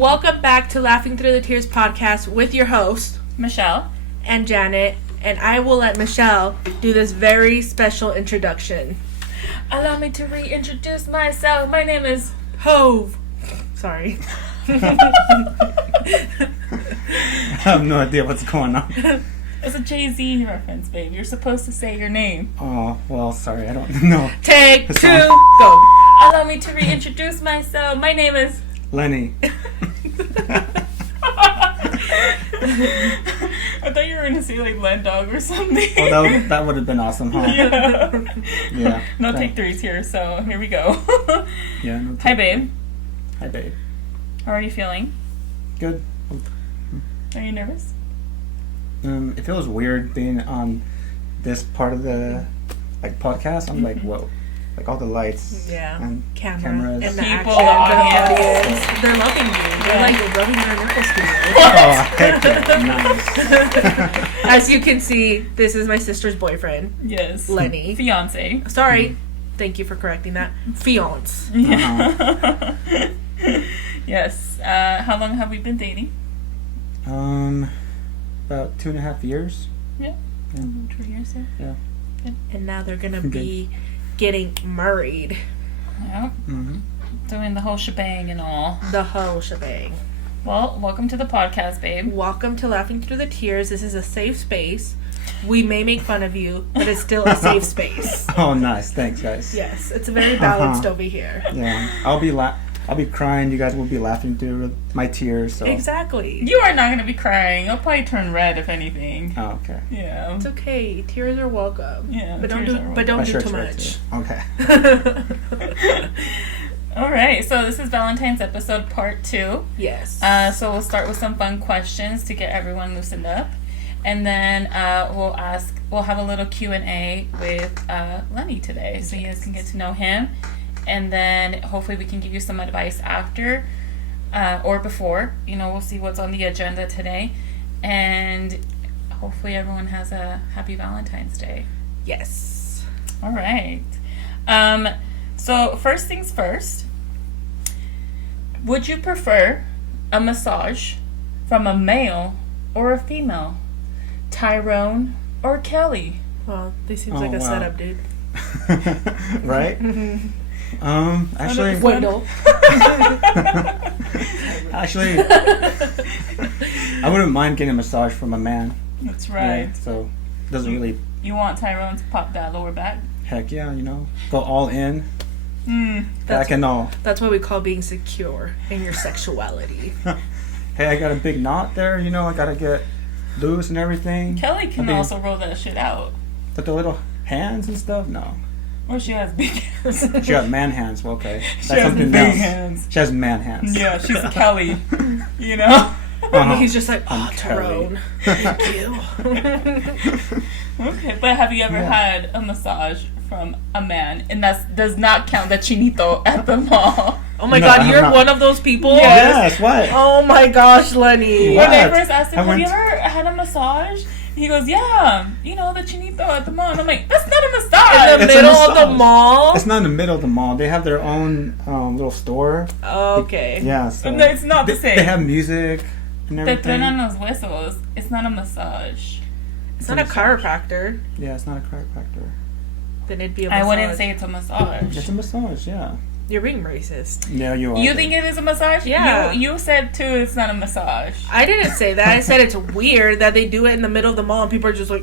Welcome back to Laughing Through the Tears podcast with your host, Michelle and Janet, and I will let Michelle do this very special introduction. Allow me to reintroduce myself. My name is Hove. Sorry. I have no idea what's going on. It's a Jay-Z reference, babe. You're supposed to say your name. Oh, well, sorry, I don't know. Take This two, one. go. Allow me to reintroduce myself. My name is... Lenny. I thought you were going to say like Len Dog or something. Oh, that would have been awesome, huh? Yeah. Yeah. No take threes here, so here we go. Yeah. No Hi, babe. Hi, babe. How are you feeling? Good. Are you nervous? It feels weird being on this part of the podcast. I'm like, whoa. Like all the lights. Yeah. And Cameras. And the People, action, the audience. They're loving you. They're like rubbing their nipples to you. Oh, heck yeah. Nice. As you can see, this is my sister's boyfriend, Yes. Lenny. Fiance. Sorry. Thank you for correcting that. Fiance. Yeah. Yes. How long have we been dating? About 2.5 years. Yeah. 2 years, yeah. Yeah. And now they're going to be getting married. Yeah. Mm-hmm. Doing the whole shebang and all. The whole shebang. Well, welcome to the podcast, babe. Welcome to Laughing Through the Tears. This is a safe space. We may make fun of you, but it's still a safe space. Oh, nice. Thanks, guys. Yes, it's very balanced over here. Yeah. I'll be crying. You guys will be laughing through my tears. So. Exactly. You are not going to be crying. You'll probably turn red, if anything. Oh, okay. Yeah. It's okay. Tears are welcome. Yeah, But don't tears do are but don't My do shirt's too red, much. too. Okay. All right. So this is Valentine's episode part 2. Yes. So we'll start with some fun questions to get everyone loosened up. And then we'll have a little Q&A with Lenny today. So you guys can get to know him. And then hopefully we can give you some advice after or before. You know, we'll see what's on the agenda today. And hopefully everyone has a happy Valentine's Day. Yes. All right. So first things first. Would you prefer a massage from a male or a female? Tyrone or Kelly? Well, this seems Oh, like a wow. setup, dude. Right? Actually, Wendell. actually, I wouldn't mind getting a massage from a man. That's right. Yeah, so it doesn't really. You want Tyrone to pop that lower back? Heck yeah, go all in, That's- back and all. That's what we call being secure in your sexuality. Hey, I got a big knot there. I gotta get loose and everything. Kelly can I mean- also roll that shit out. But the little hands and stuff, no. Or she has big hands. She got man hands. Well, okay, She that's has something big else. hands. She has man hands. Yeah, she's Kelly. You know? Uh-huh. He's just like, oh, I'm Tyrone. Kelly." Thank you. Okay, but have you ever had a massage from a man? And that does not count the chinito at the mall. Oh my No, god, I have you're not. one of those people? Yes. What? Oh my gosh, Lenny. What? When I first asked him, I have you went- ever had a massage? He goes, yeah, the chinito at the mall. And I'm like, that's not a massage. In the It's a middle of the massage. mall? It's not in the middle of the mall. They have their own little store. Okay. Yeah. So No, it's not the same. They have music and Te everything. truenan los huesos. It's not a massage. It's not a chiropractor. Yeah, it's not a chiropractor. Then it'd be a I massage. wouldn't say it's a massage. It's a massage. Yeah. You're being racist. Yeah, you are. You think it is a massage? Yeah. You said too it's not a massage. I didn't say that. I said it's weird that they do it in the middle of the mall and people are just like,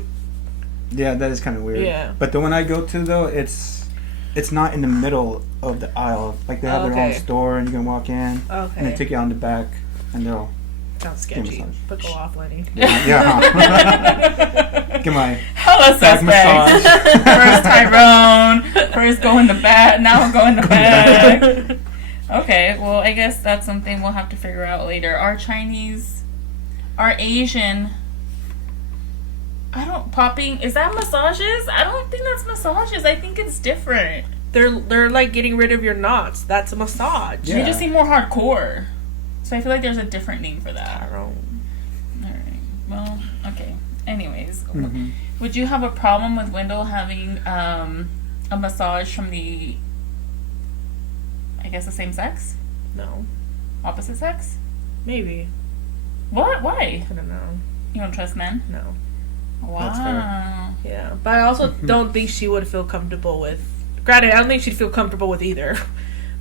Yeah, that is kind of weird. Yeah. But the one I go to though, it's not in the middle of the aisle. Like they have their own Okay. store and you can walk in and okay. they take you on the back and they'll Sounds Give me sketchy. massage. But go off, Lenny. yeah. Get my Hella back suspect. massage. First Tyrone. First go in the back. Now go in the back. Okay, well I guess that's something we'll have to figure out later. Our Chinese, our Asian. Is that massages? I don't think that's massages. I think it's different. They're like getting rid of your knots. That's a massage. Yeah. They just seem more hardcore. So I feel like there's a different name for that. Tyrone. Alright. Well, okay. Anyways. Mhm. Would you have a problem with Wendell having a massage from I guess the same sex? No. Opposite sex? Maybe. What? Why? I don't know. You don't trust men? No. Wow. That's fair. Yeah, but I also don't think she would feel comfortable with. Granted, I don't think she'd feel comfortable with either.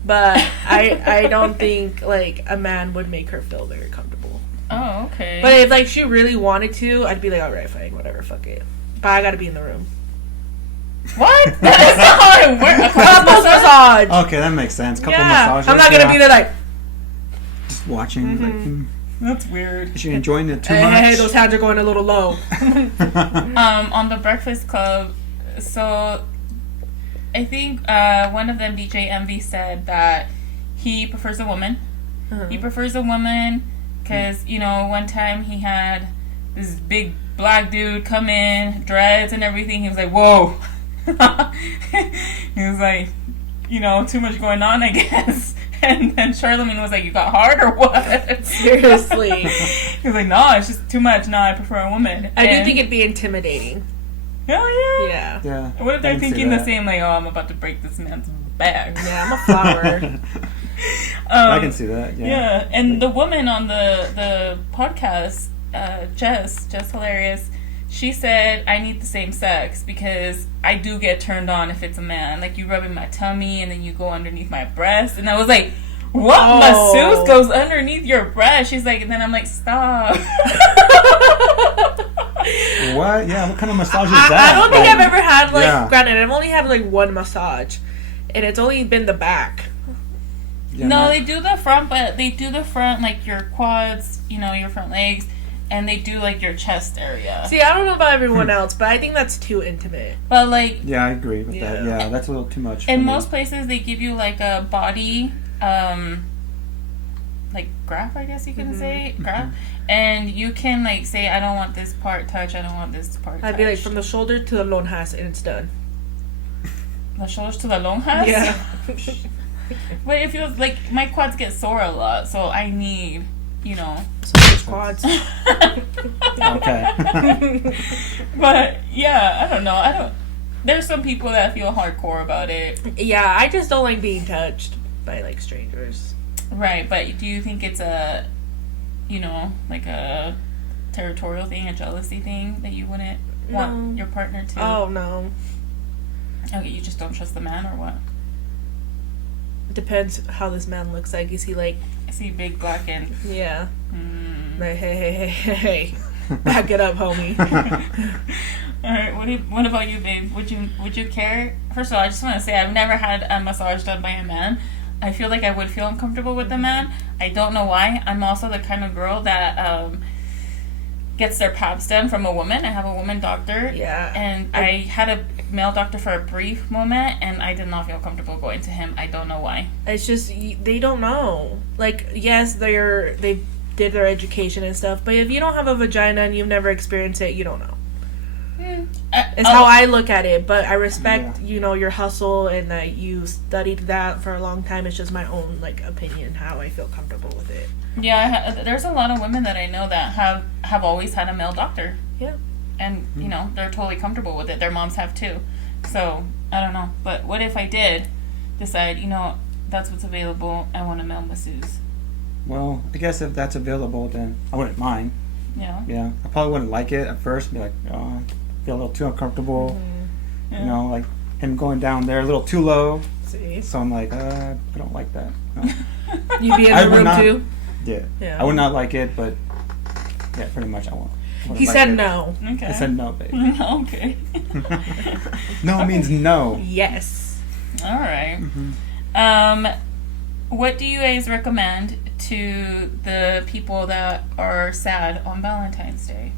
But I don't think like a man would make her feel very comfortable. Oh, okay. But if like she really wanted to, I'd be like, all right, fine, whatever, fuck it. But I gotta be in the room. What? That's not how it works. Couples massage. Okay, that makes sense. Couple Yeah, massages. I'm not gonna be there like. Just watching. Like, That's weird. is she enjoying it too Hey, much? hey, those hands are going a little low. On the Breakfast Club, so I think one of them, DJ Envy, said that he prefers a woman. He prefers a woman because, you know, one time he had this big black dude come in, dreads and everything. He was like, whoa. He was like, you know, too much going on, I guess. And then Charlamagne was like, you got hard or what? Seriously. He was like, no, it's just too much. No, I prefer a woman. I do think it'd be intimidating. Hell yeah. Yeah. Yeah. What if I they're can see thinking the that. same, like, oh, I'm about to break this man's back? Yeah, I'm a flower. I can see that. Yeah. Yeah, and the woman on the podcast, Jess Hilarious, she said, I need the same sex because I do get turned on if it's a man. Like, you rubbing my tummy and then you go underneath my breast. And I was like, what masseuse goes underneath your breast? She's like, and then I'm like, stop. What? Yeah, what kind of massage is I that? don't think I've ever had, like, Yeah. granted, I've only had, like, one massage. And it's only been the back. Yeah, No, man. they do the front, but they do the front, like, your quads, you know, your front legs. And they do, like, your chest area. See, I don't know about everyone else, but I think that's too intimate. But, like, Yeah, I agree with that. Yeah. Yeah, that's a little too much. for in me. most places, they give you, like, a body, like, graph, I guess you can say. Graph. And you can, like, say, I don't want this part touched, I don't want this part touched. I'd be like, from the shoulder to the lonjas, and it's done. The shoulders to the lonjas? Yeah. But it feels like my quads get sore a lot, so I need, you know. Quads. Okay. But, yeah, I don't know. There's some people that feel hardcore about it. Yeah, I just don't like being touched by, like, strangers. Right, but do you think it's a, you know, like a territorial thing, a jealousy thing that you wouldn't want your partner to? Oh, no. Okay, you just don't trust the man or what? Depends how this man looks like. Is he, like... I see big black and... Yeah. Like, hey. Back it up, homie. Alright, what about you, babe? Would you care? First of all, I just want to say I've never had a massage done by a man. I feel like I would feel uncomfortable with a man. I don't know why. I'm also the kind of girl that gets their paps done from a woman. I have a woman doctor. Yeah. And I had a male doctor for a brief moment, and I did not feel comfortable going to him. I don't know why. It's just, they don't know. Like, yes, they did their education and stuff, but if you don't have a vagina and you've never experienced it, you don't know. It's how I look at it, but I respect, you know, your hustle and that you studied that for a long time. It's just my own, like, opinion, how I feel comfortable with it. Yeah, there's a lot of women that I know that have always had a male doctor. Yeah. And, you know, they're totally comfortable with it. Their moms have too. So, I don't know. But what if I did decide, you know, that's what's available, I want a male masseuse? Well, I guess if that's available, then I wouldn't mind. Yeah. Yeah, I probably wouldn't like it at first. Be like, oh, I feel a little too uncomfortable. Yeah. You know, like him going down there a little too low. See? So I'm like, I don't like that. No. You'd be in I the would room not- too? Yeah. I would not like it, but yeah, pretty much I won't. He said no. Okay. I said no, babe. Okay. No means no. Yes. All right. What do you guys recommend to the people that are sad on Valentine's Day?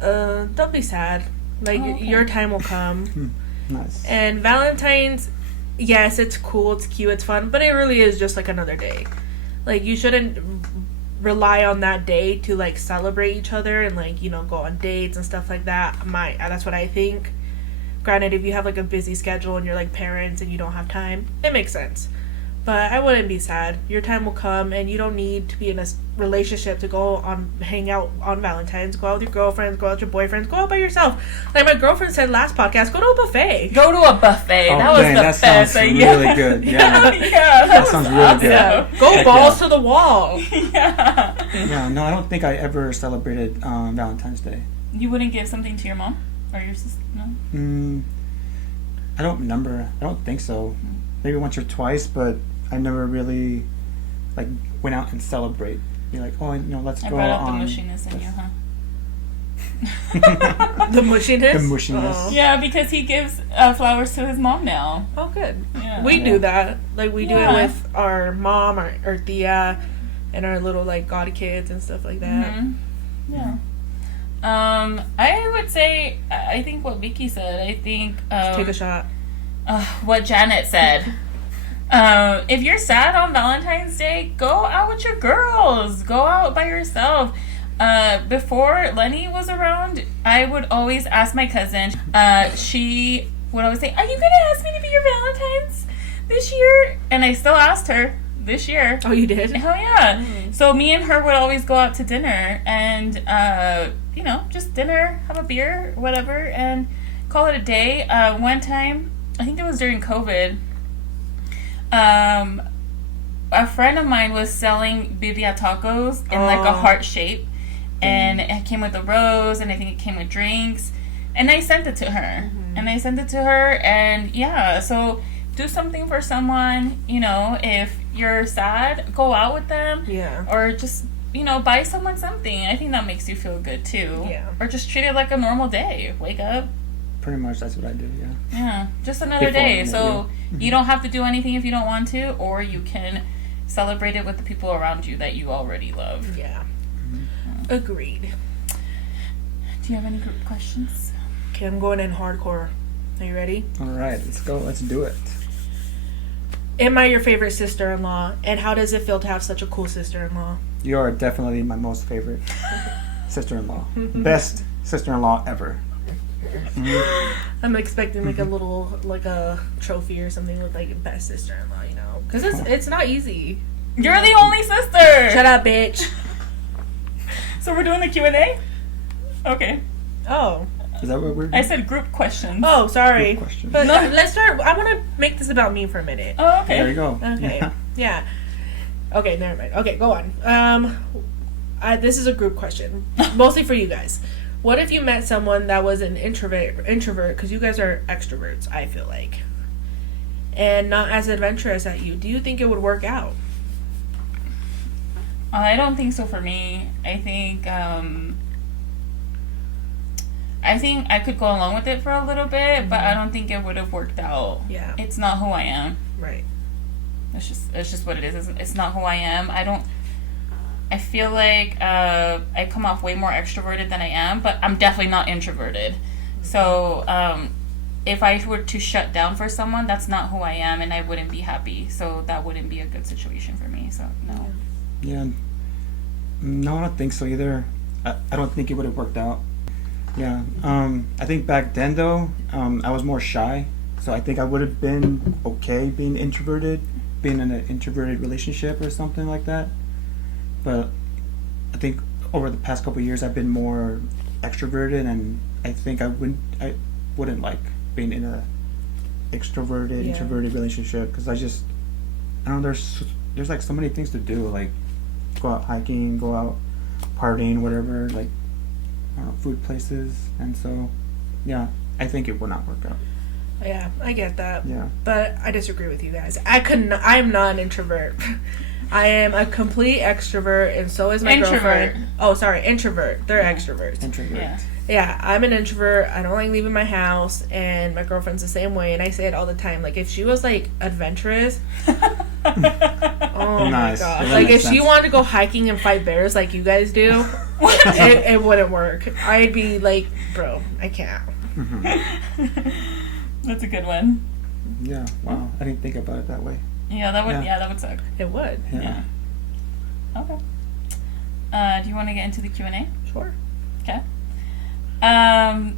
Don't be sad. Like, Oh, okay. your time will come. Nice. And Valentine's, yes, it's cool, it's cute, it's fun, but it really is just like another day. Like, you shouldn't rely on that day to, like, celebrate each other and, like, you know, go on dates and stuff like that. That's what I think. Granted, if you have, like, a busy schedule and you're, like, parents and you don't have time, it makes sense. But I wouldn't be sad. Your time will come, and you don't need to be in a relationship to go on hang out on Valentine's. Go out with your girlfriends, go out with your boyfriends, go out by yourself. Like my girlfriend said last podcast, go to a buffet. Go to a buffet. Oh, that was dang, the that best. sounds really good. Yeah. Yeah, That sounds really awesome. good. Yeah. Go Heck balls yeah. to the wall. Yeah. Yeah, no, I don't think I ever celebrated Valentine's Day. You wouldn't give something to your mom or your sister? No. I don't remember. I don't think so. Maybe once or twice, but I never really like went out and celebrate. Be like, oh, let's I go brought out the on. mushiness in you, huh? The mushiness? The mushiness. Oh. Yeah, because he gives flowers to his mom now. Oh, good. Yeah. We do that. Like, we do it Yeah. with our mom, our tia, and our little, like, god kids and stuff like that. Mhm. Yeah. I would say, I think what Vicky said, I think... Take a shot. what Janet said. If you're sad on Valentine's Day, go out with your girls. Go out by yourself. Before Lenny was around, I would always ask my cousin. She would always say, "Are you gonna ask me to be your Valentine's this year?" And I still asked her this year. Oh, you did? Hell yeah. Mm. So me and her would always go out to dinner and, just dinner, have a beer, whatever, and call it a day. One time, I think it was during COVID, a friend of mine was selling birria tacos in like a heart shape, and it came with a rose, and I think it came with drinks, and I sent it to her. And yeah, so do something for someone. If you're sad, go out with them. Yeah. Or just buy someone something. I think that makes you feel good too. Yeah. Or just treat it like a normal day. Wake up. Pretty much, that's what I do. Yeah. Yeah, just another Before day. it, So yeah. you don't have to do anything if you don't want to, or you can celebrate it with the people around you that you already love. Yeah. Agreed. Do you have any group questions? Okay, I'm going in hardcore. Are you ready? All right, let's go. Let's do it. Am I your favorite sister-in-law? And how does it feel to have such a cool sister-in-law? You are definitely my most favorite sister-in-law. Best sister-in-law ever. I'm expecting like a little, like a trophy or something with like best sister-in-law, because it's not easy. You're the only sister. Shut up, bitch. So we're doing the Q&A? Okay. Oh. Is that what we're doing? I said group questions. Oh, sorry. Good question. But let's start. I want to make this about me for a minute. Oh, okay. There you go. Okay. Yeah. Okay, never mind. Okay, go on. This is a group question, mostly for you guys. What if you met someone that was an introvert, because you guys are extroverts, I feel like, and not as adventurous as you? Do you think it would work out? I don't think so for me. I think I could go along with it for a little bit, but I don't think it would have worked out. Yeah. It's not who I am. Right. It's just what it is. It's not who I am. I feel like I come off way more extroverted than I am, but I'm definitely not introverted. So if I were to shut down for someone, that's not who I am, and I wouldn't be happy. So that wouldn't be a good situation for me. So no. Yeah. No, I don't think so either. I don't think it would have worked out. Yeah. I think back then though, I was more shy, so I think I would have been okay being introverted, being in an introverted relationship or something like that. But I think over the past couple of years, I've been more extroverted, and I think I wouldn't like being in a extroverted, introverted relationship, because I don't know, there's like so many things to do, like go out hiking, go out partying, whatever, like food places, and so yeah, I think it would not work out. Yeah, I get that. Yeah. But I disagree with you guys. I'm not an introvert. I am a complete extrovert, and so is my girlfriend. Oh, sorry, introvert. They're extroverts. Introvert. Yeah. Yeah, I'm an introvert. I don't like leaving my house, and my girlfriend's the same way, and I say it all the time. Like, if she was, like, adventurous, oh my Nice. gosh. Well, that Like, if makes she sense. wanted to go hiking and fight bears like you guys do, it wouldn't work. I'd be like, bro, I can't. That's a good one. Yeah. Wow. I didn't think about it that way. Yeah, that would. Yeah. Yeah, that would suck. It would. Yeah. Okay. Do you want to get into the Q&A? Sure. Okay.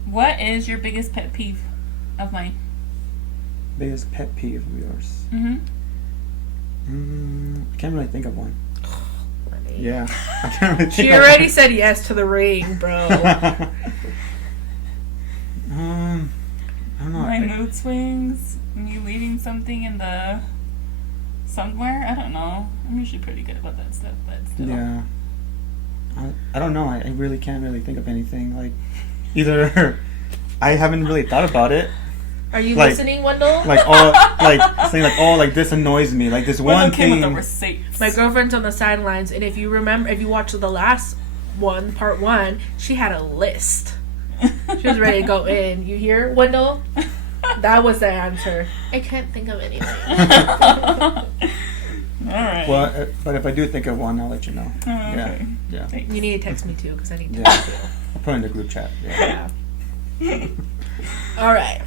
What is your biggest pet peeve of mine? Biggest pet peeve of yours. Mm-hmm. I can't really think of one. Lenny. Yeah. I can't really think She of already one. said yes to the ring, bro. I don't know. My mood swings. Me leaving something in the somewhere. I don't know. I'm usually pretty good about that stuff, but still. Yeah. I don't know. I really can't really think of anything. Like, either I haven't really thought about it. Are you Like- listening, Wendell? Like, all, like, saying, like, oh, like, this annoys me. Like, this one came with thing. the receipts. My girlfriend's on the sidelines, and if you watched the last one, part 1, she had a list. She was ready to go in. You hear, Wendell? That was the answer. I can't think of anything. All right. Well, but if I do think of one, I'll let you know. Oh, okay. Yeah. Thanks. You need to text me too, because I need to Yeah. know too. I'll put it in the group chat. Yeah. Yeah. All right.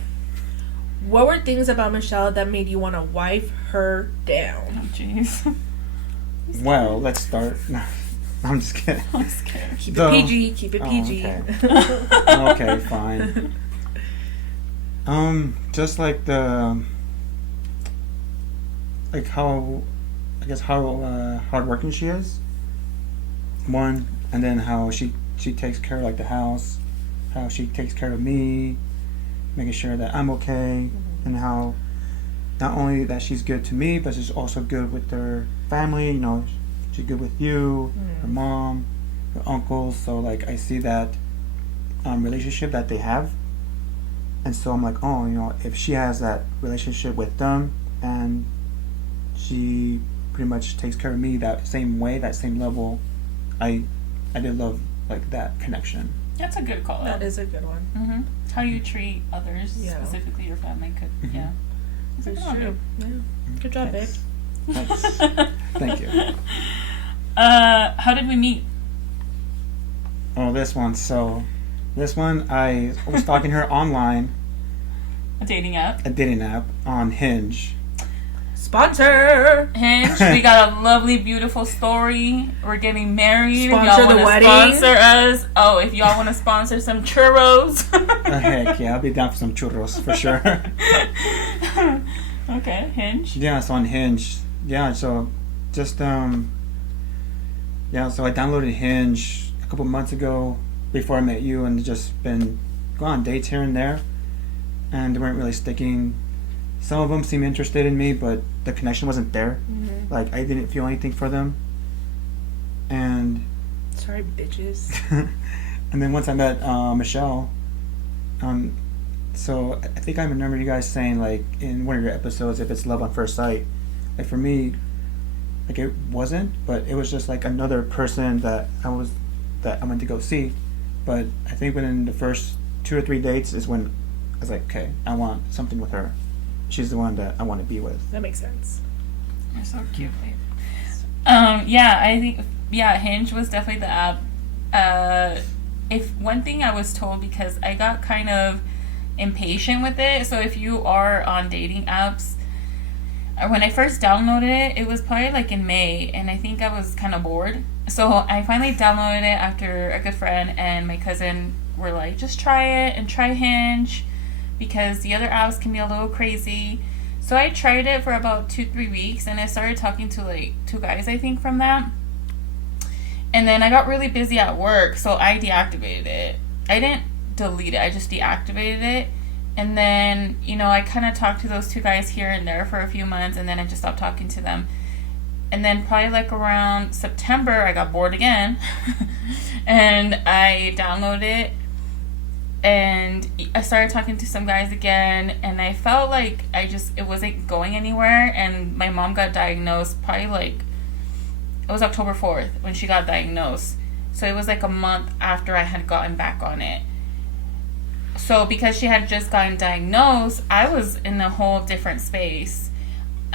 What were things about Michelle that made you want to wife her down? Oh, jeez. Well, let's start. No, I'm just kidding. I'm scared. Keep So- it PG. Keep it Oh, PG. Okay, fine. Just like how, I guess how hardworking she is. One, and then how she takes care of like the house, how she takes care of me, making sure that I'm okay, and how not only that she's good to me, but she's also good with her family. You know, she's good with you, her mom, her uncles. So like I see that relationship that they have. And so I'm like, oh, you know, if she has that relationship with them and she pretty much takes care of me that same way, that same level, I did love like that connection. That's a good call. That is a good one. Mm-hmm. How you treat others, Yeah. specifically your family, could yeah. That's a It's good one, true. Yeah. Good job, babe. Thanks. Thank you. How did we meet? Oh, this one. So, this one, I was stalking her online, A dating app. a dating app on Hinge. Sponsor. Hinge. We got a lovely, beautiful story. We're getting married. Sponsor if y'all the want to wedding. sponsor us. Oh, if y'all want to sponsor some churros. Heck yeah, I'll be down for some churros for sure. Okay, Hinge. Yeah, so on Hinge. Yeah, so just yeah, so I downloaded Hinge a couple months ago before I met you, and just been going on dates here and there, and they weren't really sticking. Some of them seemed interested in me, but the connection wasn't there. Mm-hmm. Like I didn't feel anything for them. And Sorry, bitches. and then once I met Michelle, so I think I remember you guys saying like in one of your episodes, if it's love on first sight, like for me, like it wasn't, but it was just like another person that I went to go see. But I think within the first 2 or 3 dates is when I was like, okay, I want something with her. She's the one that I want to be with. That makes sense. You're so cute, babe. Yeah, I think Hinge was definitely the app. If one thing I was told, because I got kind of impatient with it. So if you are on dating apps, when I first downloaded it, it was probably like in May, and I think I was kind of bored. So I finally downloaded it after a good friend and my cousin were like, just try it and try Hinge, because the other apps can be a little crazy. So I tried it for about 2-3 weeks, and I started talking to like 2 guys, I think, from that. And then I got really busy at work, so I deactivated it. I didn't delete it, I just deactivated it. And then, you know, I kind of talked to those 2 guys here and there for a few months, and then I just stopped talking to them. And then probably like around September, I got bored again. And I downloaded it. And I started talking to some guys again. And I felt like it wasn't going anywhere. And my mom got diagnosed probably like, it was October 4th when she got diagnosed. So it was like a month after I had gotten back on it. So because she had just gotten diagnosed, I was in a whole different space.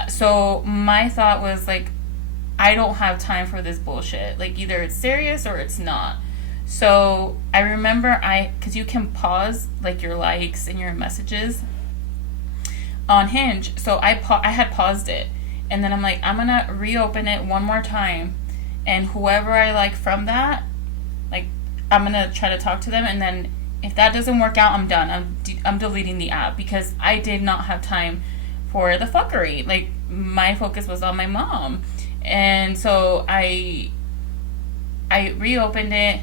So my thought was like, I don't have time for this bullshit. Like either it's serious or it's not. So I remember because you can pause like your likes and your messages on Hinge. So I had paused it. And then I'm like, I'm going to reopen it one more time. And whoever I like from that, like I'm going to try to talk to them. And then if that doesn't work out, I'm done. I'm deleting the app, because I did not have time for the fuckery. Like my focus was on my mom. And so I reopened it,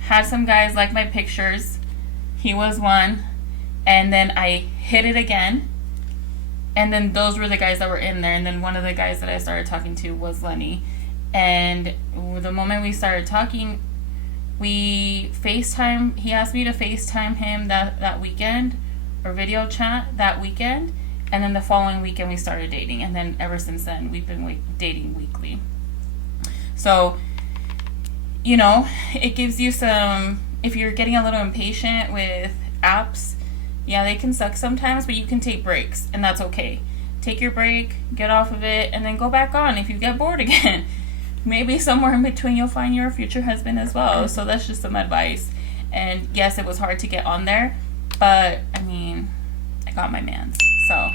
had some guys like my pictures. He was one. And then I hit it again. And then those were the guys that were in there. And then one of the guys that I started talking to was Lenny. And the moment we started talking, we FaceTime. He asked me to FaceTime him that weekend, or video chat that weekend. And then the following weekend we started dating. And then ever since then, we've been dating weekly. So, you know, it gives you some, if you're getting a little impatient with apps, yeah, they can suck sometimes, but you can take breaks, and that's okay. Take your break, get off of it, and then go back on if you get bored again. Maybe somewhere in between you'll find your future husband as well. So that's just some advice. And yes, it was hard to get on there, but I mean, I got my mans, so.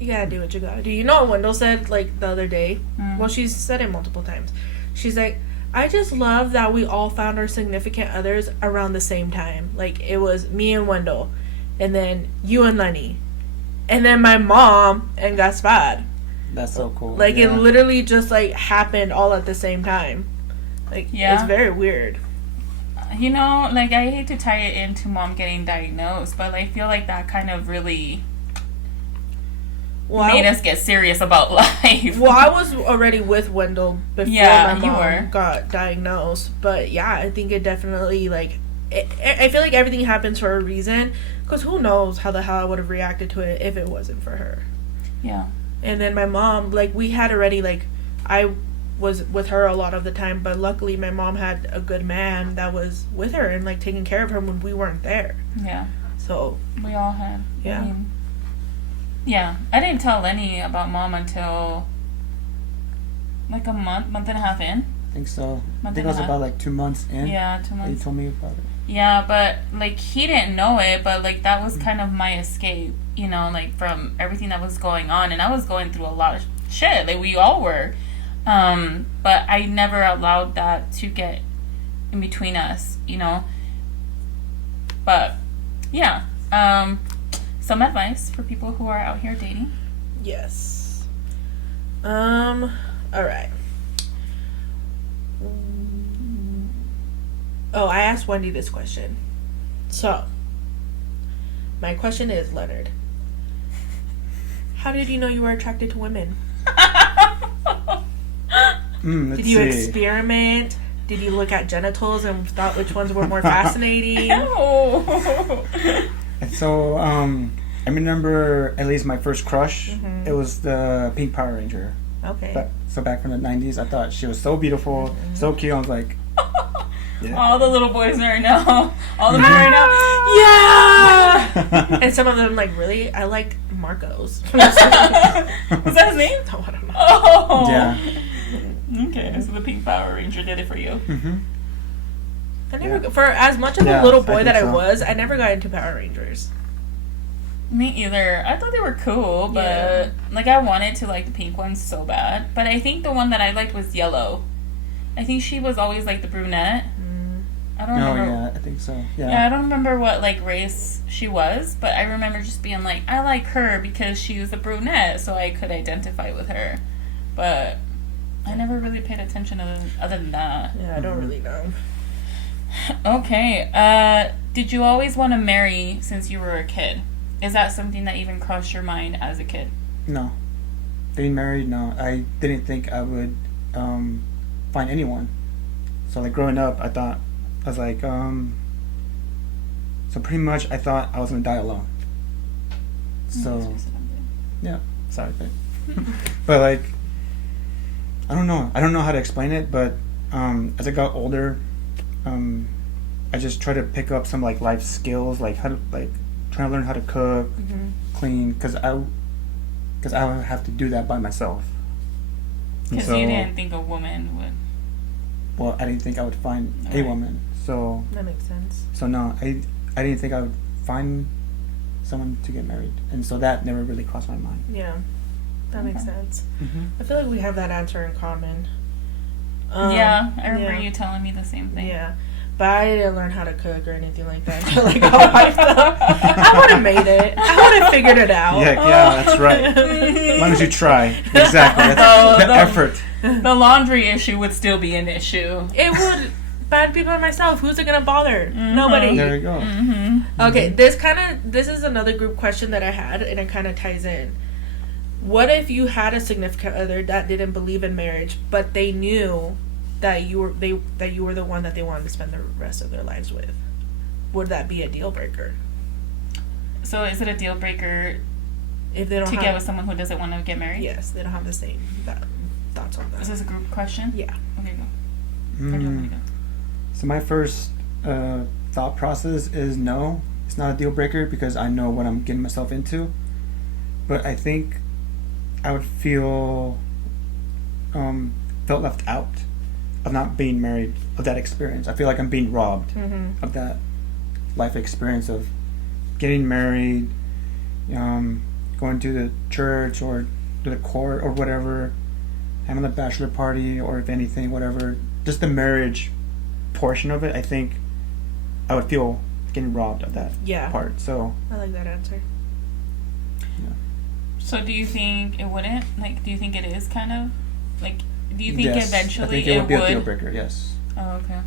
You gotta do what you gotta do. You know what Wendell said, like, the other day? Well, she's said it multiple times. She's like, I just love that we all found our significant others around the same time. Like, it was me and Wendell, and then you and Lenny, and then my mom and Gaspard. That's so cool. Like, it literally just, like, happened all at the same time. Like, it's very weird. You know, like, I hate to tie it into mom getting diagnosed, but I feel like that kind of really made us get serious about life. Well, I was already with Wendell before my mom got diagnosed. But, yeah, I think it definitely, like, I feel like everything happens for a reason. Because who knows how the hell I would have reacted to it if it wasn't for her. Yeah. And then my mom, like, we had already, like, I was with her a lot of the time. But luckily, my mom had a good man that was with her and, like, taking care of her when we weren't there. Yeah. So. We all had. Yeah. I mean, yeah, I didn't tell Lenny about mom until like a month and a half in. I think so. I think it was about like 2 months in. Yeah, 2 months. He told me about it. Yeah, but like he didn't know it, but like that was kind of my escape, you know, like from everything that was going on. And I was going through a lot of shit, like we all were. But I never allowed that to get in between us, you know. But yeah. Some advice for people who are out here dating. Yes. All right. Oh, I asked Wendy this question. So, my question is, Leonard, how did you know you were attracted to women? Did you experiment? Did you look at genitals and thought which ones were more fascinating? So, I remember at least my first crush. Mm-hmm. It was the Pink Power Ranger. Okay. So back from the 90s, I thought she was so beautiful, so cute. I was like, yeah. All the little boys are now. All the boys are now. Yeah! And some of them, like, really? I liked Marcos. Was that his name? No, I don't know. Oh. Yeah. Okay, so the Pink Power Ranger did it for you. Mm-hmm. I never, for as much of a little boy that I was, I never got into Power Rangers. Me either. I thought they were cool, but like I wanted to like the pink ones so bad. But I think the one that I liked was yellow. I think she was always like the brunette. I don't remember. Yeah, I think so. Yeah, I don't remember what like race she was, but I remember just being like, I like her because she was a brunette, so I could identify with her. But I never really paid attention other than that. Yeah, I don't really know. Okay. Did you always want to marry since you were a kid? Is that something that even crossed your mind as a kid? No. Being married, no. I didn't think I would find anyone. So, like, growing up, I was like, so pretty much I thought I was going to die alone. So, yeah. Sorry, babe. But, like, I don't know. I don't know how to explain it, but as I got older, I just try to pick up some, like, life skills, like, how to, like, trying to learn how to cook, clean, because I would have to do that by myself. Because you didn't think a woman would. Well, I didn't think I would find a woman, so. That makes sense. So no, I didn't think I would find someone to get married, and so that never really crossed my mind. Yeah, that makes sense. Mm-hmm. I feel like we have that answer in common. Yeah, I remember you telling me the same thing. Yeah. But I didn't learn how to cook or anything like that. Like a wife, I would have made it. I would have figured it out. Yeah, that's right. As long as you try. Exactly. That's the effort. The laundry issue would still be an issue. It would. But I'd be by myself. Who's it gonna bother? Nobody. There you go. Okay, this is another group question that I had, and it kind of ties in. What if you had a significant other that didn't believe in marriage, but they knew that you were the one that they wanted to spend the rest of their lives with? Would that be a deal breaker? So is it a deal breaker If they don't get with someone who doesn't want to get married? Yes, they don't have the same thoughts on that. Is this a group question? Yeah. Okay, go. Or do you want me to go? So my first thought process is no, it's not a deal breaker because I know what I'm getting myself into. But I think I would felt left out of not being married, of that experience. I feel like I'm being robbed of that life experience of getting married, going to the church or to the court or whatever, having a bachelor party, or if anything, whatever. Just the marriage portion of it, I think I would feel getting robbed of that part. So I like that answer. Yeah. So do you think it wouldn't? Like, do you think it is kind of like? Do you think yes, eventually I think it would be a deal breaker? Yes. Oh, okay.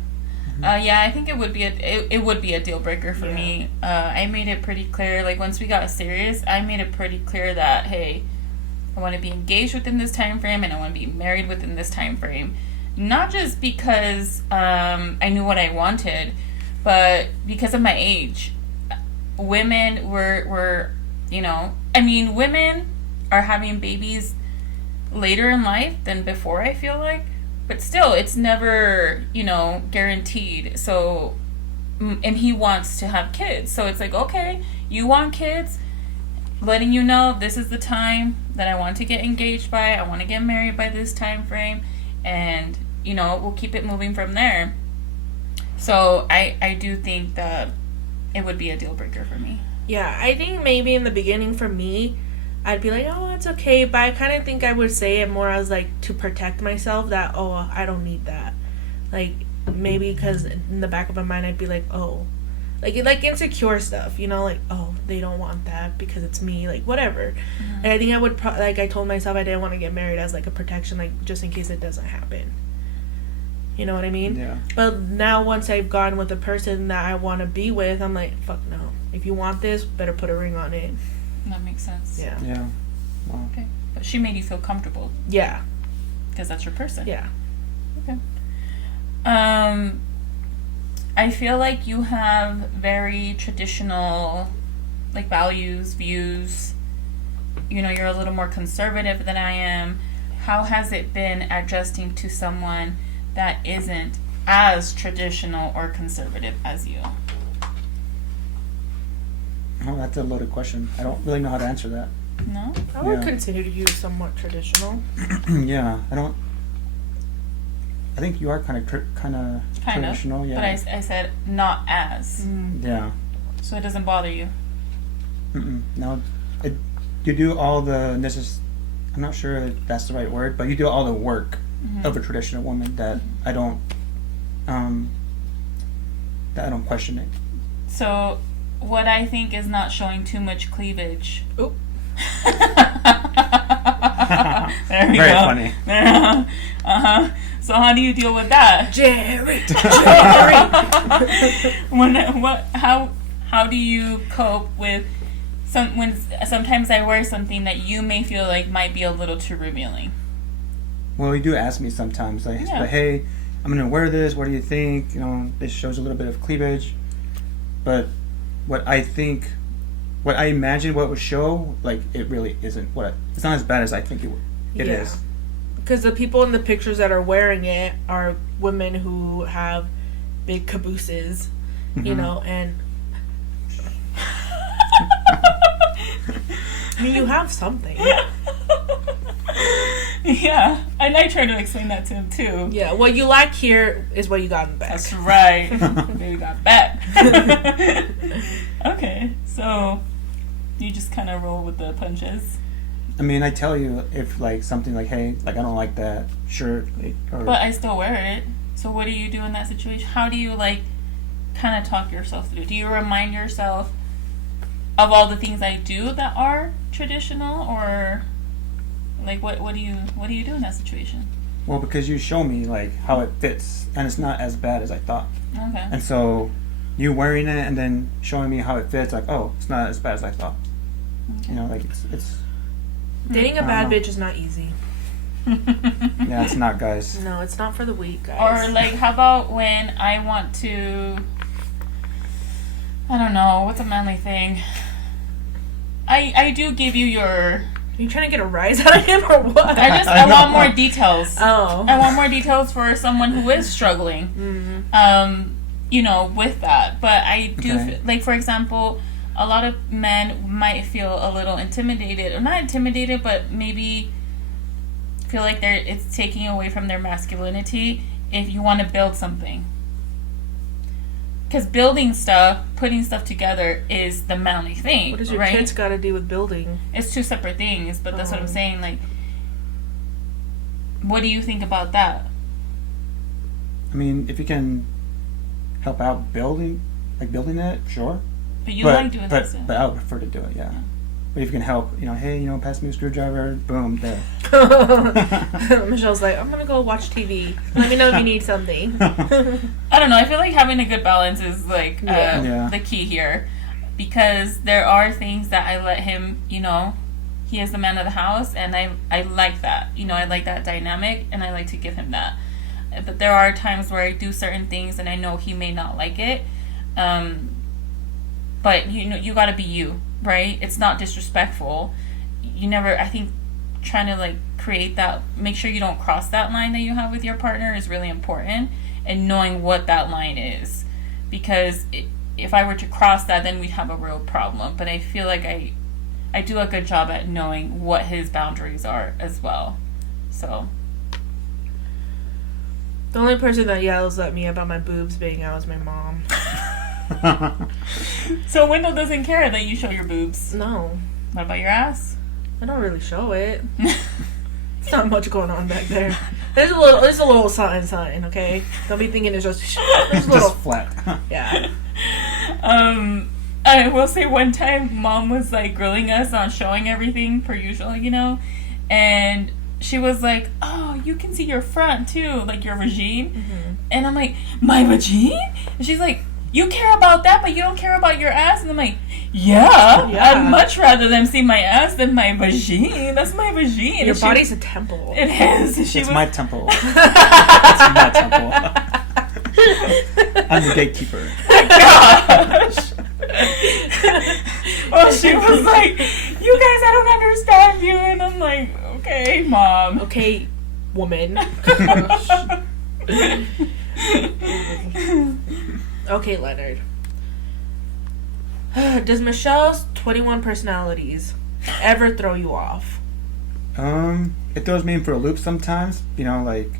Yeah, I think it would be a deal breaker for me. I made it pretty clear. Like once we got serious, I made it pretty clear that hey, I want to be engaged within this time frame, and I want to be married within this time frame. Not just because I knew what I wanted, but because of my age. Women were women are having babies later in life than before, I feel like. But still, it's never, guaranteed. So, and he wants to have kids. So it's like, okay, you want kids, letting you know this is the time that I want to get engaged by. I want to get married by this time frame. And, we'll keep it moving from there. So I do think that it would be a deal breaker for me. Yeah, I think maybe in the beginning for me, I'd be like, oh, it's okay. But I kind of think I would say it more as like to protect myself that, oh, I don't need that. Like maybe because in the back of my mind, I'd be like, oh, like insecure stuff, like, oh, they don't want that because it's me, like whatever. And I think I would, I told myself I didn't want to get married as like a protection, like just in case it doesn't happen. You know what I mean? Yeah. But now once I've gone with the person that I want to be with, I'm like, fuck no. If you want this, better put a ring on it. That makes sense. Yeah. Yeah. Wow. Okay. But she made you feel comfortable. Yeah. Because that's your person. Yeah. Okay. I feel like you have very traditional, like, values, views. You're a little more conservative than I am. How has it been adjusting to someone that isn't as traditional or conservative as you? Oh, that's a loaded question. I don't really know how to answer that. No? I would Yeah. consider you somewhat traditional. Yeah, I think you are kind of traditional. Yeah. But I said not as. Yeah. So it doesn't bother you. No, you do all the I'm not sure if that's the right word, but you do all the work of a traditional woman that I don't question it. So what I think is not showing too much cleavage. Oop. There we Very go. funny. So how do you deal with that? Jerry. How do you cope with when sometimes I wear something that you may feel like might be a little too revealing? Well, you do ask me sometimes, like, hey, I'm gonna wear this. What do you think? This shows a little bit of cleavage, but what I imagine what would show, like, it really isn't. It's not as bad as I think it is. Because the people in the pictures that are wearing it are women who have big cabooses, and I mean, you have something. Yeah, and I try to explain that to him too. Yeah, what you lack here is what you got in the back. That's right. Baby got back. Okay, so you just kind of roll with the punches. I mean, I tell you if, like, something like, hey, like, I don't like that shirt. But I still wear it. So what do you do in that situation? How do you, like, kind of talk yourself through? Do you remind yourself of all the things I do that are traditional, or like what do you do in that situation? Well, because you show me like how it fits, and it's not as bad as I thought. Okay. And so, you wearing it and then showing me how it fits, like, oh, it's not as bad as I thought. Okay. You know, like it's. Dating a I bad don't know. bitch is not easy. Yeah, it's not, guys. No, it's not for the weak, guys. Or like, how about when I want to? I don't know. What's a manly thing? I do give you your. Are you trying to get a rise out of him or what? I want more details. Oh. I want more details for someone who is struggling. Mm-hmm. You know, with that. But I do Okay. like, for example, a lot of men might feel a little intimidated, or not intimidated, but maybe feel like it's taking away from their masculinity if you want to build something. Because building stuff, putting stuff together is the manly thing, What does your right? kids got to do with building? It's two separate things, but that's what I'm Oh. saying. Like, what do you think about that? I mean, if you can help out building it, sure. But you like doing but, this. But I would prefer to do it, yeah. But if you can help, hey, pass me a screwdriver, boom, there. Michelle's like, I'm gonna go watch TV. Let me know if you need something. I don't know. I feel like having a good balance is like Yeah. the key here, because there are things that I let him. He is the man of the house, and I like that. I like that dynamic, and I like to give him that. But there are times where I do certain things, and I know he may not like it. But you got to be you, right? It's not disrespectful. I think trying to like create that, make sure you don't cross that line that you have with your partner is really important, and knowing what that line is, because if I were to cross that, then we'd have a real problem. But I feel like I do a good job at knowing what his boundaries are as well. So The only person that yells at me about my boobs being out is my mom. so Wendell doesn't care that you show your boobs. No, What about your ass? I don't really show it. There's not much going on back there. There's a little something, okay? Don't be thinking it's just there's a little Just flat. yeah. I will say one time Mom was like grilling us on showing everything per usual, and she was like, "Oh, you can see your front too, like your vagine." Mm-hmm. And I'm like, "My vagine?" And she's like, "You care about that, but you don't care about your ass?" And I'm like, Yeah. I'd much rather them see my ass than my vagine. That's my vagine. Your body's a temple. It is. It's my temple. It's my temple. I'm the gatekeeper. Gosh. Well, she was like, "You guys, I don't understand you," and I'm like, "Okay, Mom." Okay, woman. Okay, Leonard. Does Michelle's 21 personalities ever throw you off? It throws me in for a loop sometimes. Like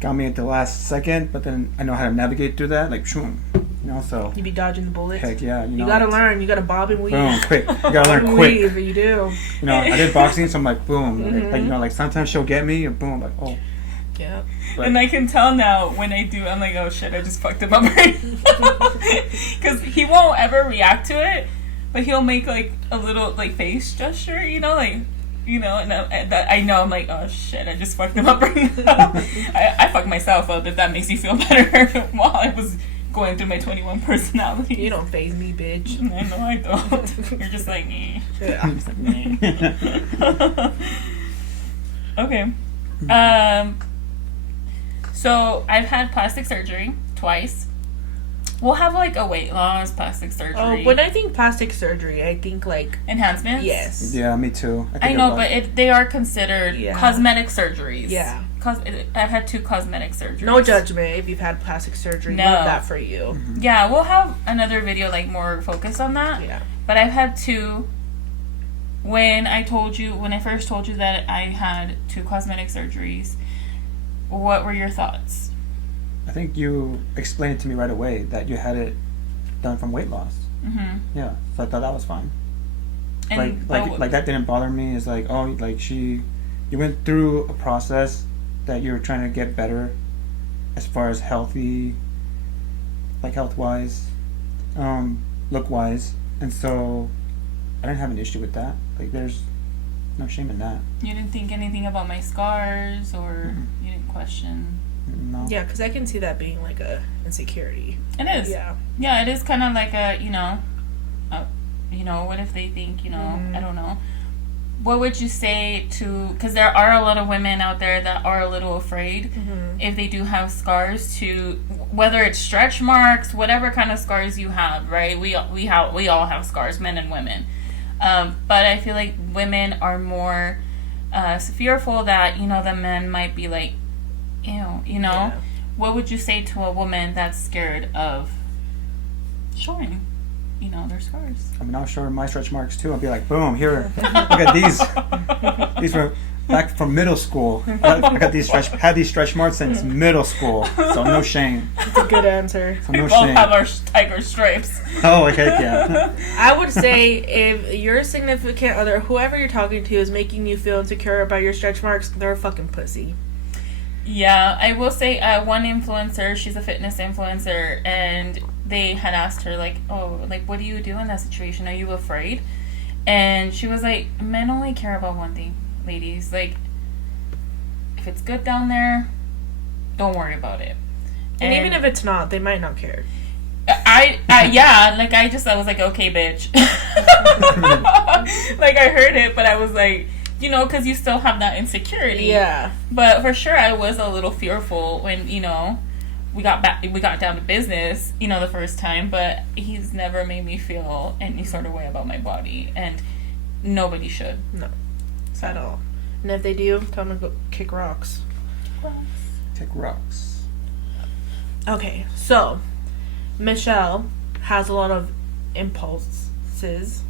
got me at the last second, but then I know how to navigate through that. Like, shoom, so You be dodging the bullets. heck yeah, You gotta learn. You gotta bob and weave. Boom, quick. You gotta Bob learn and quick. weave, you do. I did boxing, so I'm like, boom. Mhm. Like sometimes she'll get me, and boom, I'm like, oh. Yeah. But, And I can tell now when I do, I'm like, oh shit, I just fucked him up right now. Because he won't ever react to it, but he'll make like a little like face gesture, and I know I'm like, oh shit, I just fucked him up right now. I fucked myself up, if that makes you feel better, while I was going through my 21 personalities. You don't faze me, bitch. I know I don't. You're just like, eh. Yeah. Okay. So I've had plastic surgery twice. We'll have like a weight loss, plastic surgery. Oh, when I think plastic surgery, I think like enhancements? yes. yeah, me too. I know, but they are considered Yeah. cosmetic surgeries. Yeah. I've had 2 cosmetic surgeries. No judgment if you've had plastic surgery. No. Love that for you. Yeah, we'll have another video like more focused on that. Yeah. But I've had 2. When I first told you that I had 2 cosmetic surgeries, what were your thoughts? I think you explained it to me right away that you had it done from weight loss. Mm-hmm. Yeah, so I thought that was fine. And Like that didn't bother me. It's like, oh, like you went through a process that you're trying to get better as far as healthy like health-wise, look-wise, and so I didn't have an issue with that. Like, there's no shame in that. You didn't think anything about my scars, or you didn't question? No. Yeah, because I can see that being like a insecurity. It is. Yeah, it is kind of like a, what if they think, I don't know. What would you say to, because there are a lot of women out there that are a little afraid if they do have scars, to, whether it's stretch marks, whatever kind of scars you have, right? We all have scars, men and women. But I feel like women are more fearful that, the men might be like, ew, Yeah. What would you say to a woman that's scared of showing, their scars? I mean, I'll show her my stretch marks too. I'll be like, boom, here, look at these. These were back from middle school. I got had these stretch marks since middle school, so no shame. That's a good answer. So We no both shame. have our tiger stripes. Oh, heck yeah. I would say if your significant other, whoever you're talking to, is making you feel insecure about your stretch marks, they're a fucking pussy. Yeah, I will say one influencer, she's a fitness influencer, and they had asked her, like, oh, like, what do you do in that situation? Are you afraid? And she was like, men only care about one thing, ladies. Like, if it's good down there, don't worry about it. And even if it's not, they might not care. I was like, okay, bitch. Like, I heard it, but I was like, because you still have that insecurity. Yeah. But for sure, I was a little fearful when, we got down to business, the first time. But he's never made me feel any sort of way about my body, and nobody should. No. At all. And if they do, tell them to go kick rocks. Kick rocks. Okay, so Michelle has a lot of impulses,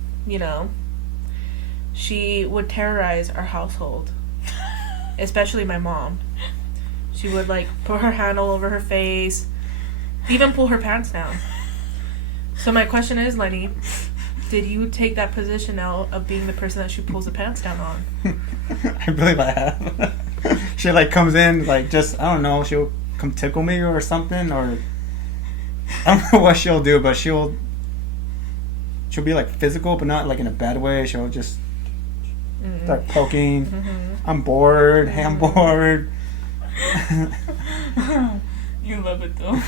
She would terrorize our household, especially my mom. She would, like, put her hand all over her face, even pull her pants down. So my question is, Lenny, did you take that position now of being the person that she pulls the pants down on? I believe I have. She, like, comes in, like, just, I don't know, she'll come tickle me or something, or I don't know what she'll do, but she'll be, like, physical, but not, like, in a bad way. She'll just start poking. I'm bored. Hey, I'm bored. You love it, though.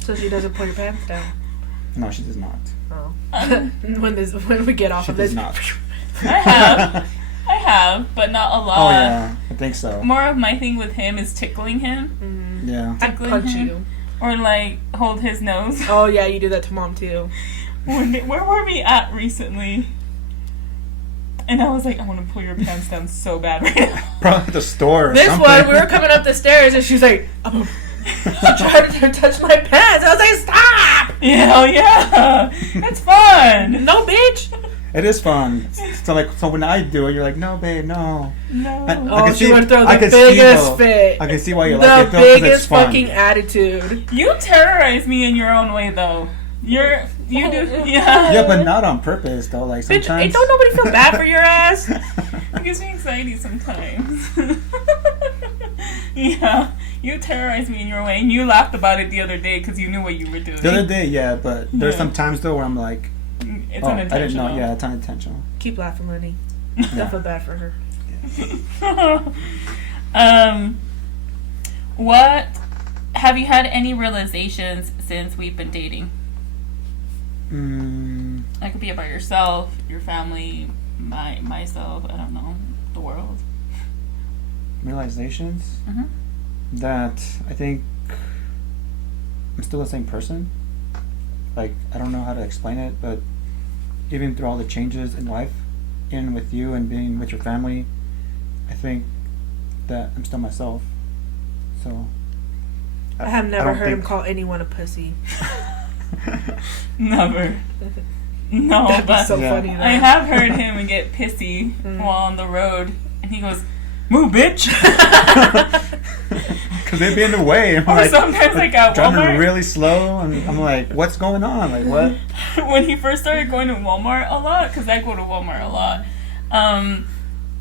So she doesn't pull your pants down? No, she does not. Oh. When we get off She of does this. not. I have, but not a lot. Oh, yeah. I think so. More of my thing with him is tickling him. Yeah. I'd punch you. Or, like, hold his nose. Oh, yeah, you do that to mom, too. Where were we at recently? And I was like, I want to pull your pants down so bad right now. Probably at the store or This something. one, we were coming up the stairs, and she's like, she tried to touch my pants. I was like, stop! Hell yeah. That's fun. No, bitch. It is fun. So when I do it, you're like, no, babe, no. No. I can She see- would throw I the can see, biggest though. fit. I can see why you The like it, though, 'cause it's biggest fun. fucking attitude. You terrorize me in your own way, though. You do, yeah. Yeah, but not on purpose, though. Like, Bitch, sometimes... ain't don't nobody feel bad for your ass. It gives me anxiety sometimes. Yeah, you terrorize me in your way, and you laughed about it the other day because you knew what you were doing. The other day, yeah, but there's Yeah. some times, though, where I'm like, It's oh, I unintentional. didn't know. Yeah, it's unintentional. Keep laughing, Lenny. Don't feel bad for her. What have you had any realizations since we've been dating? That could be about yourself, your family, myself. I don't know, the world. Realizations Mhm. that I think I'm still the same person. Like, I don't know how to explain it, but even through all the changes in life, in with you and being with your family, I think that I'm still myself. So I have never don't heard him think- call anyone a pussy. Never. No, That'd be but so Yeah. funny, though. I have heard him get pissy while on the road, and he goes, "Move, bitch!" Because they'd be in the way. I'm Or like, sometimes, like, at driving Walmart. really slow, and I'm like, what's going on? Like, what? When he first started going to Walmart a lot, because I go to Walmart a lot,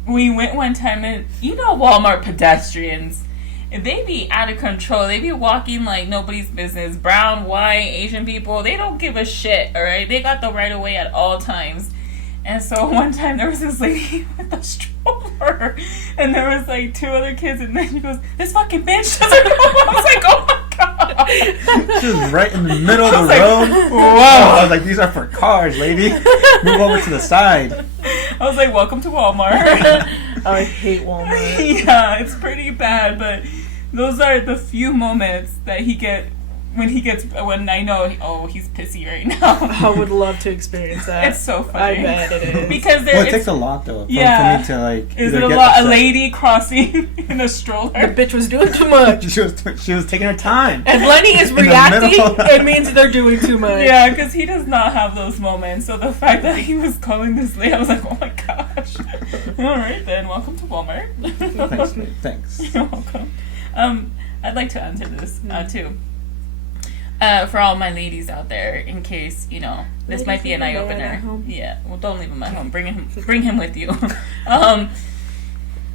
we went one time, and Walmart pedestrians, they be out of control. They be walking like nobody's business. Brown, white, Asian people, they don't give a shit, alright? They got the right of way at all times. And so one time there was this lady with a stroller, and there was like 2 other kids, and then she goes, "This fucking bitch doesn't know." I was like, "Oh my god!" She was right in the middle of the road. Wow! I was like, "These are for cars, lady. Move over to the side." I was like, "Welcome to Walmart." I hate Walmart. Yeah, it's pretty bad, but those are the few moments that when I know, oh, he's pissy right now. I would love to experience that. It's so funny. I bet it is. Because it takes a lot though for me to like. Is it a lot? A lady crossing in a stroller? The bitch was doing too much. she was taking her time. If Lenny is reacting, it means they're doing too much. Yeah, because he does not have those moments. So the fact that he was calling this lady, I was like, oh my gosh. All right then, welcome to Walmart. Thanks. You're welcome. I'd like to answer this too. For all my ladies out there, in case, you know, this Ladies might be an leave a man eye-opener. at home. Yeah, well, don't leave him at home. Bring him with you.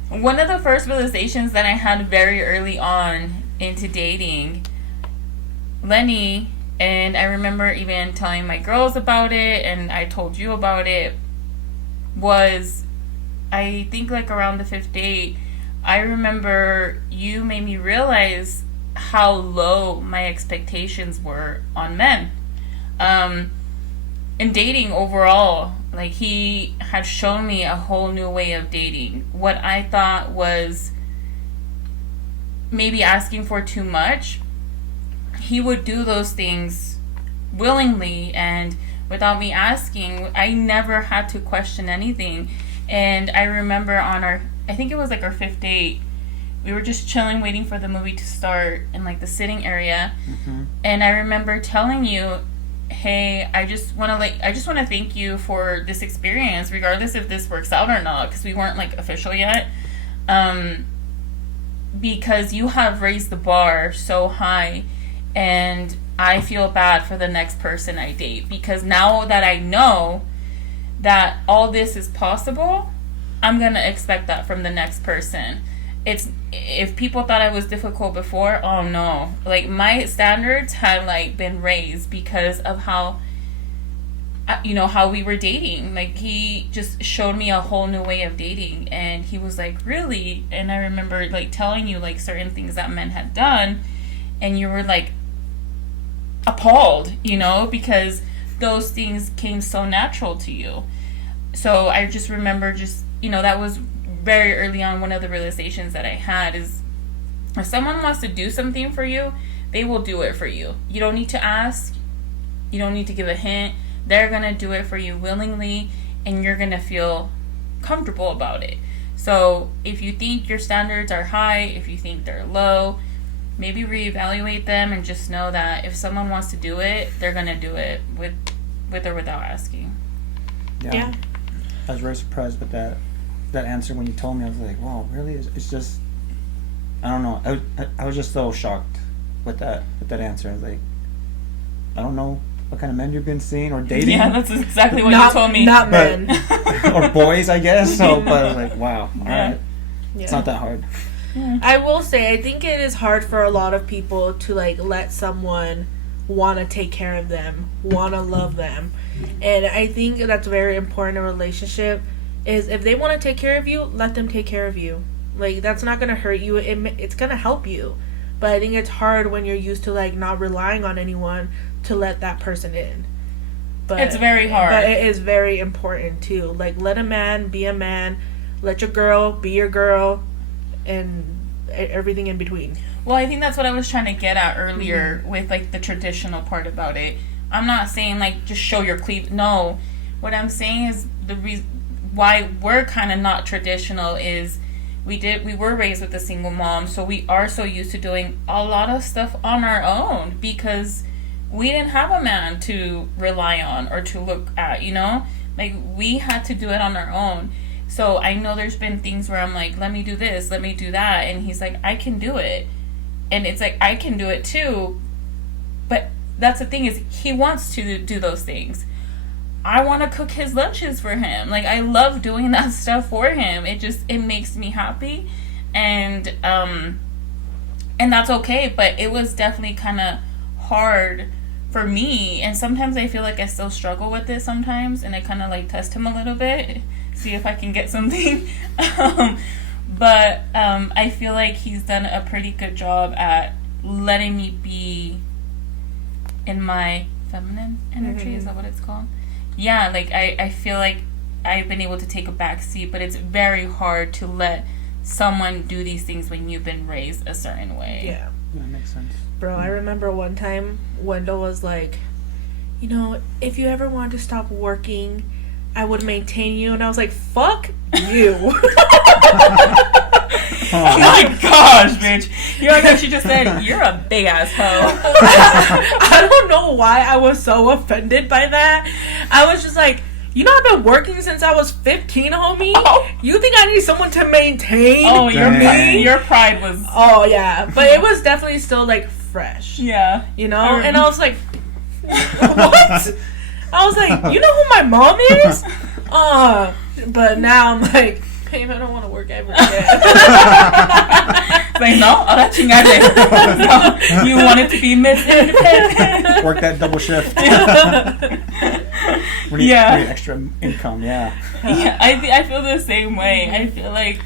One of the first realizations that I had very early on into dating, Lenny, and I remember even telling my girls about it, and I told you about it, was, I think like around the 5th date, I remember you made me realize how low my expectations were on men. In dating overall, like, he had shown me a whole new way of dating. What I thought was maybe asking for too much, he would do those things willingly and without me asking. I never had to question anything. And I remember on I think it was like our 5th date, we were just chilling, waiting for the movie to start in like the sitting area. Mm-hmm. And I remember telling you, hey, I just want to thank you for this experience, regardless if this works out or not, because we weren't like official yet. Because you have raised the bar so high, and I feel bad for the next person I date, because now that I know that all this is possible, I'm going to expect that from the next person. If people thought I was difficult before, oh no, like, my standards had like been raised because of how we were dating. Like, he just showed me a whole new way of dating, and he was like, really? And I remember like telling you like certain things that men had done, and you were like appalled, because those things came so natural to you. So I just remember that was very early on. One of the realizations that I had is, if someone wants to do something for you, they will do it for you. You don't need to ask. You don't need to give a hint. They're going to do it for you willingly, and you're going to feel comfortable about it. So if you think your standards are high, if you think they're low, maybe reevaluate them, and just know that if someone wants to do it, they're going to do it with or without asking. Yeah. I was very surprised with that answer when you told me. I was like, wow, really? It's just, I don't know. I was just so shocked with that answer. I was like, I don't know what kind of men you've been seeing or dating. Yeah, that's exactly what you told me. Not men. Or boys, I guess. So, but I was like, wow, all right. Yeah. It's not that hard. Yeah. I will say, I think it is hard for a lot of people to like let someone want to take care of them, want to love them. And I think that's very important in a relationship, is if they want to take care of you, let them take care of you. Like, that's not going to hurt you. It's going to help you. But I think it's hard when you're used to like not relying on anyone to let that person in. But it's very hard. But it is very important too. Like, let a man be a man, let your girl be your girl, and everything in between. Well, I think that's what I was trying to get at earlier with like the traditional part about it. I'm not saying like just show your cleavage. No, what I'm saying is the reason why we're kind of not traditional is we were raised with a single mom, so we are so used to doing a lot of stuff on our own because we didn't have a man to rely on or to look at, like, we had to do it on our own. So I know there's been things where I'm like, let me do this, let me do that, and he's like, I can do it. And it's like, I can do it too, but that's the thing, is he wants to do those things. I want to cook his lunches for him. Like, I love doing that stuff for him. It makes me happy. And And that's okay, but it was definitely kind of hard for me, and sometimes I feel like I still struggle with it sometimes, and I kind of like test him a little bit, see if I can get something. But I feel like he's done a pretty good job at letting me be in my feminine energy. Is that what it's called? Yeah, like I feel like I've been able to take a back seat, but it's very hard to let someone do these things when you've been raised a certain way. Yeah. That makes sense. Bro, I remember one time Wendell was like, you know, if you ever wanted to stop working, I would maintain you. And I was like, fuck you. Oh my gosh, bitch. You're like, she just said, you're a big ass hoe. I don't know why I was so offended by that. I was just like, you know, I've been working since I was 15, homie. Oh. You think I need someone to maintain? Oh, your pride was... Oh, yeah. But it was definitely still, like, fresh. Yeah. You know? And I was like, what? I was like, you know who my mom is? But now I'm like, babe, I don't want to work ever again. Like, no, ahora chingate. No, you wanted to be Miss Independent. Work that double shift. We need extra income, yeah. Yeah, I feel the same way. I feel like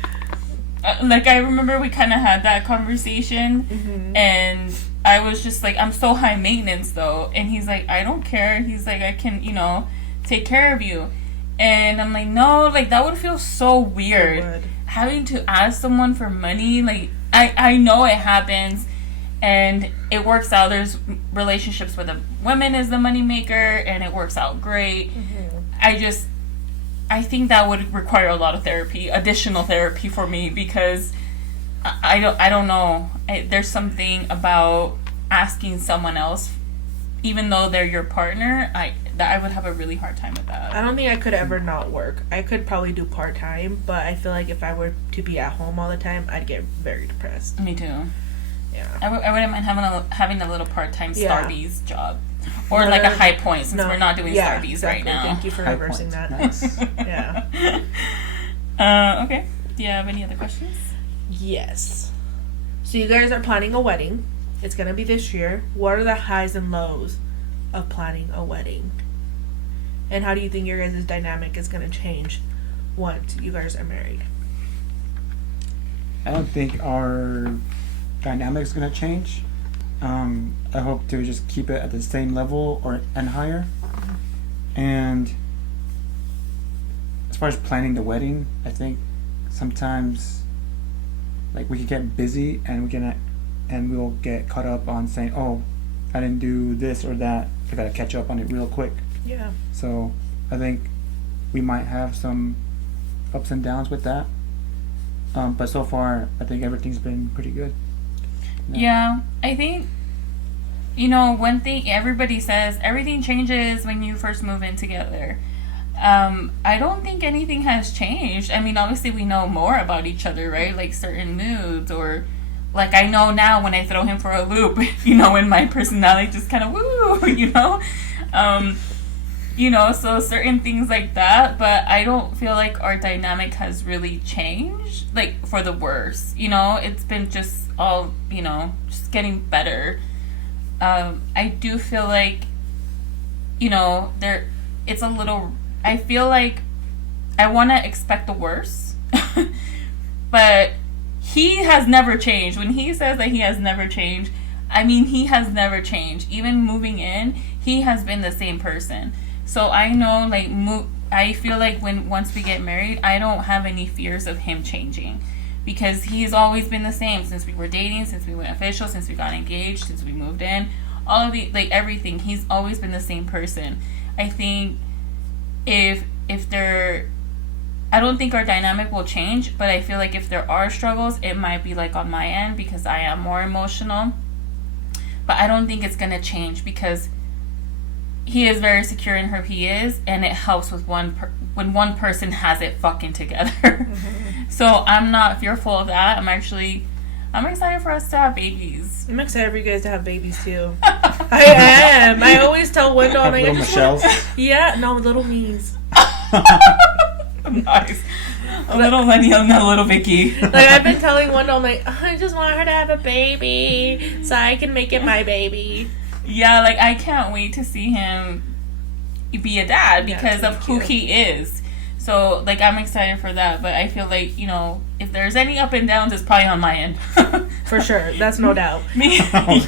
I remember we kind of had that conversation, and I was just like, I'm so high maintenance though, and he's like, I don't care. He's like, I can, you know, take care of you, and I'm like, no, like that would feel so weird having to ask someone for money. Like I know it happens. And it works out. There's relationships where the woman is the moneymaker, and it works out great. I think that would require a lot of therapy, additional therapy for me, because I don't know. There's something about asking someone else, even though they're your partner. I would have a really hard time with that. I don't think I could ever not work. I could probably do part-time, but I feel like if I were to be at home all the time, I'd get very depressed. Me too. Yeah. I wouldn't mind having a little part-time Starbucks job. Or like a High Point, since we're not doing Starbucks right now. Thank you for reversing that. Nice. Yeah. Okay. Do you have any other questions? Yes. So you guys are planning a wedding. It's going to be this year. What are the highs and lows of planning a wedding? And how do you think your guys' dynamic is going to change once you guys are married? I don't think our dynamic's gonna change. I hope to just keep it at the same level and higher. And as far as planning the wedding, I think sometimes like we can get busy and we'll get caught up on saying, oh, I didn't do this or that. I gotta catch up on it real quick. Yeah. So I think we might have some ups and downs with that. But so far, I think everything's been pretty good. Yeah, I think, you know, one thing everybody says, everything changes when you first move in together. I don't think anything has changed. I mean, obviously we know more about each other, right? Like certain moods, or like I know now when I throw him for a loop, you know, when my personality just kind of woo, you know? You know, so certain things like that, but I don't feel like our dynamic has really changed, like, for the worse, you know? It's been just all, you know, just getting better. I do feel like, you know, it's a little, I feel like I want to expect the worst, but he has never changed. When he says that he has never changed, I mean, he has never changed. Even moving in, he has been the same person. So I know, like, I feel like once we get married, I don't have any fears of him changing, because he's always been the same since we were dating, since we went official, since we got engaged, since we moved in, all of the, like, everything. He's always been the same person. I think I don't think our dynamic will change, but I feel like if there are struggles, it might be like on my end, because I am more emotional. But I don't think it's gonna change, because he is very secure in who he is, and it helps with when one person has it fucking together. Mm-hmm. So I'm not fearful of that. I'm excited for us to have babies. I'm excited for you guys to have babies too. I am. I always tell Wendell, little Michelle's. Yeah, no, little me's. Nice. A little Lenny and a little Vicky. Like, I've been telling Wendell, I'm like, I just want her to have a baby so I can make it my baby. Yeah, like, I can't wait to see him be a dad because of who he is. So, like, I'm excited for that. But I feel like, you know, if there's any up and downs, it's probably on my end. For sure. That's no doubt. Because,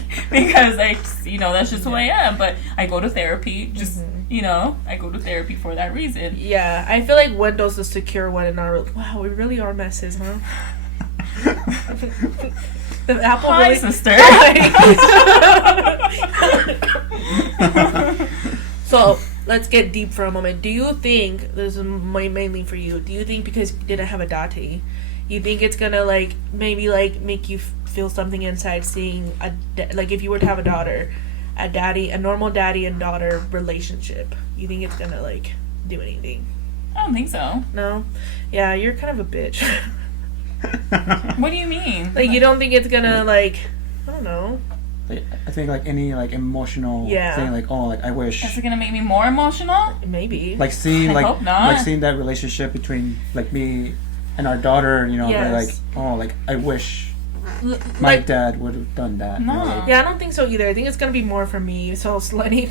you know, that's just who I am. But I go to therapy. Just, you know, I go to therapy for that reason. Yeah. I feel like Wendell's the secure one in our... Wow, we really are messes, huh? The apple Hi, really... sister. So, let's get deep for a moment. Do you think, this is mainly for you, do you think because you didn't have a daddy, you think it's gonna, like, maybe, like, make you feel something inside seeing, like, if you were to have a daughter, a normal daddy and daughter relationship, you think it's gonna, like, do anything? I don't think so. No? Yeah, you're kind of a bitch. What do you mean? Like, you don't think it's gonna, like, I don't know. I think like any like emotional thing, like like I wish. Is it gonna make me more emotional? Maybe. Like seeing I hope not. like seeing that relationship between like me and our daughter, you know, Yes. like I wish my dad would have done that. No. You know, like, Yeah, I don't think so either. I think it's gonna be more for me, so Lenny.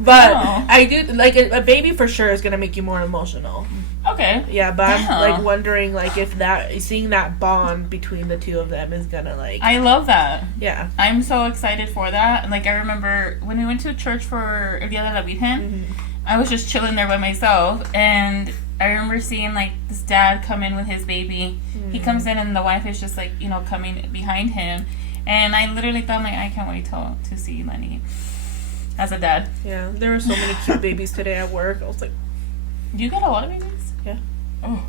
But No. I do like a baby for sure is gonna make you more emotional. Okay. Yeah, but I'm Yeah. like wondering like if seeing that bond between the two of them is gonna like I love that. yeah. I'm so excited for that. And like I remember when we went to church for El Día de la Virgen, I was just chilling there by myself, and I remember seeing like this dad come in with his baby. He comes in and the wife is just like, you know, coming behind him, and I literally thought like I can't wait to see Lenny as a dad. Yeah, there were so many cute babies today at work. I was like, Do you get a lot of babies? yeah. Oh.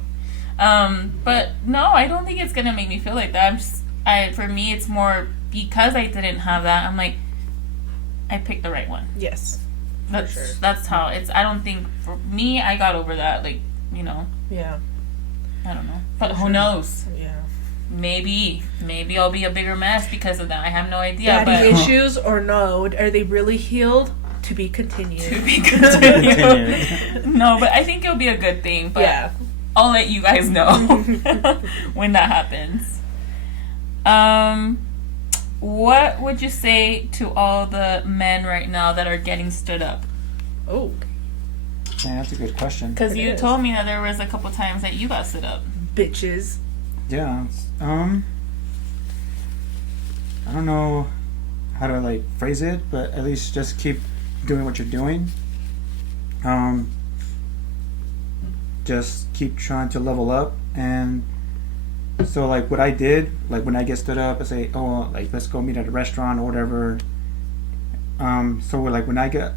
But no, I don't think it's gonna make me feel like that. For me, it's more because I didn't have that. I'm like, I picked the right one. Yes. That's sure. that's how it's. I don't think for me, I got over that. Like, you know, Yeah. I don't know. But who knows? Yeah. Maybe I'll be a bigger mess because of that. I have no idea. Daddy But issues or no? Are they really healed? To be continued. to be continued. No, but I think it'll be a good thing. But Yeah. I'll let you guys know when that happens. What would you say to all the men right now that are getting stood up? Oh. yeah, that's a good question. Because It you is. told me that there was a couple times that you got stood up. Bitches. Yeah. I don't know how to like phrase it, but at least just keep doing what you're doing. Just keep trying to level up. And so like what I did, like when I get stood up, I say, oh, like let's go meet at a restaurant or whatever. So like when I got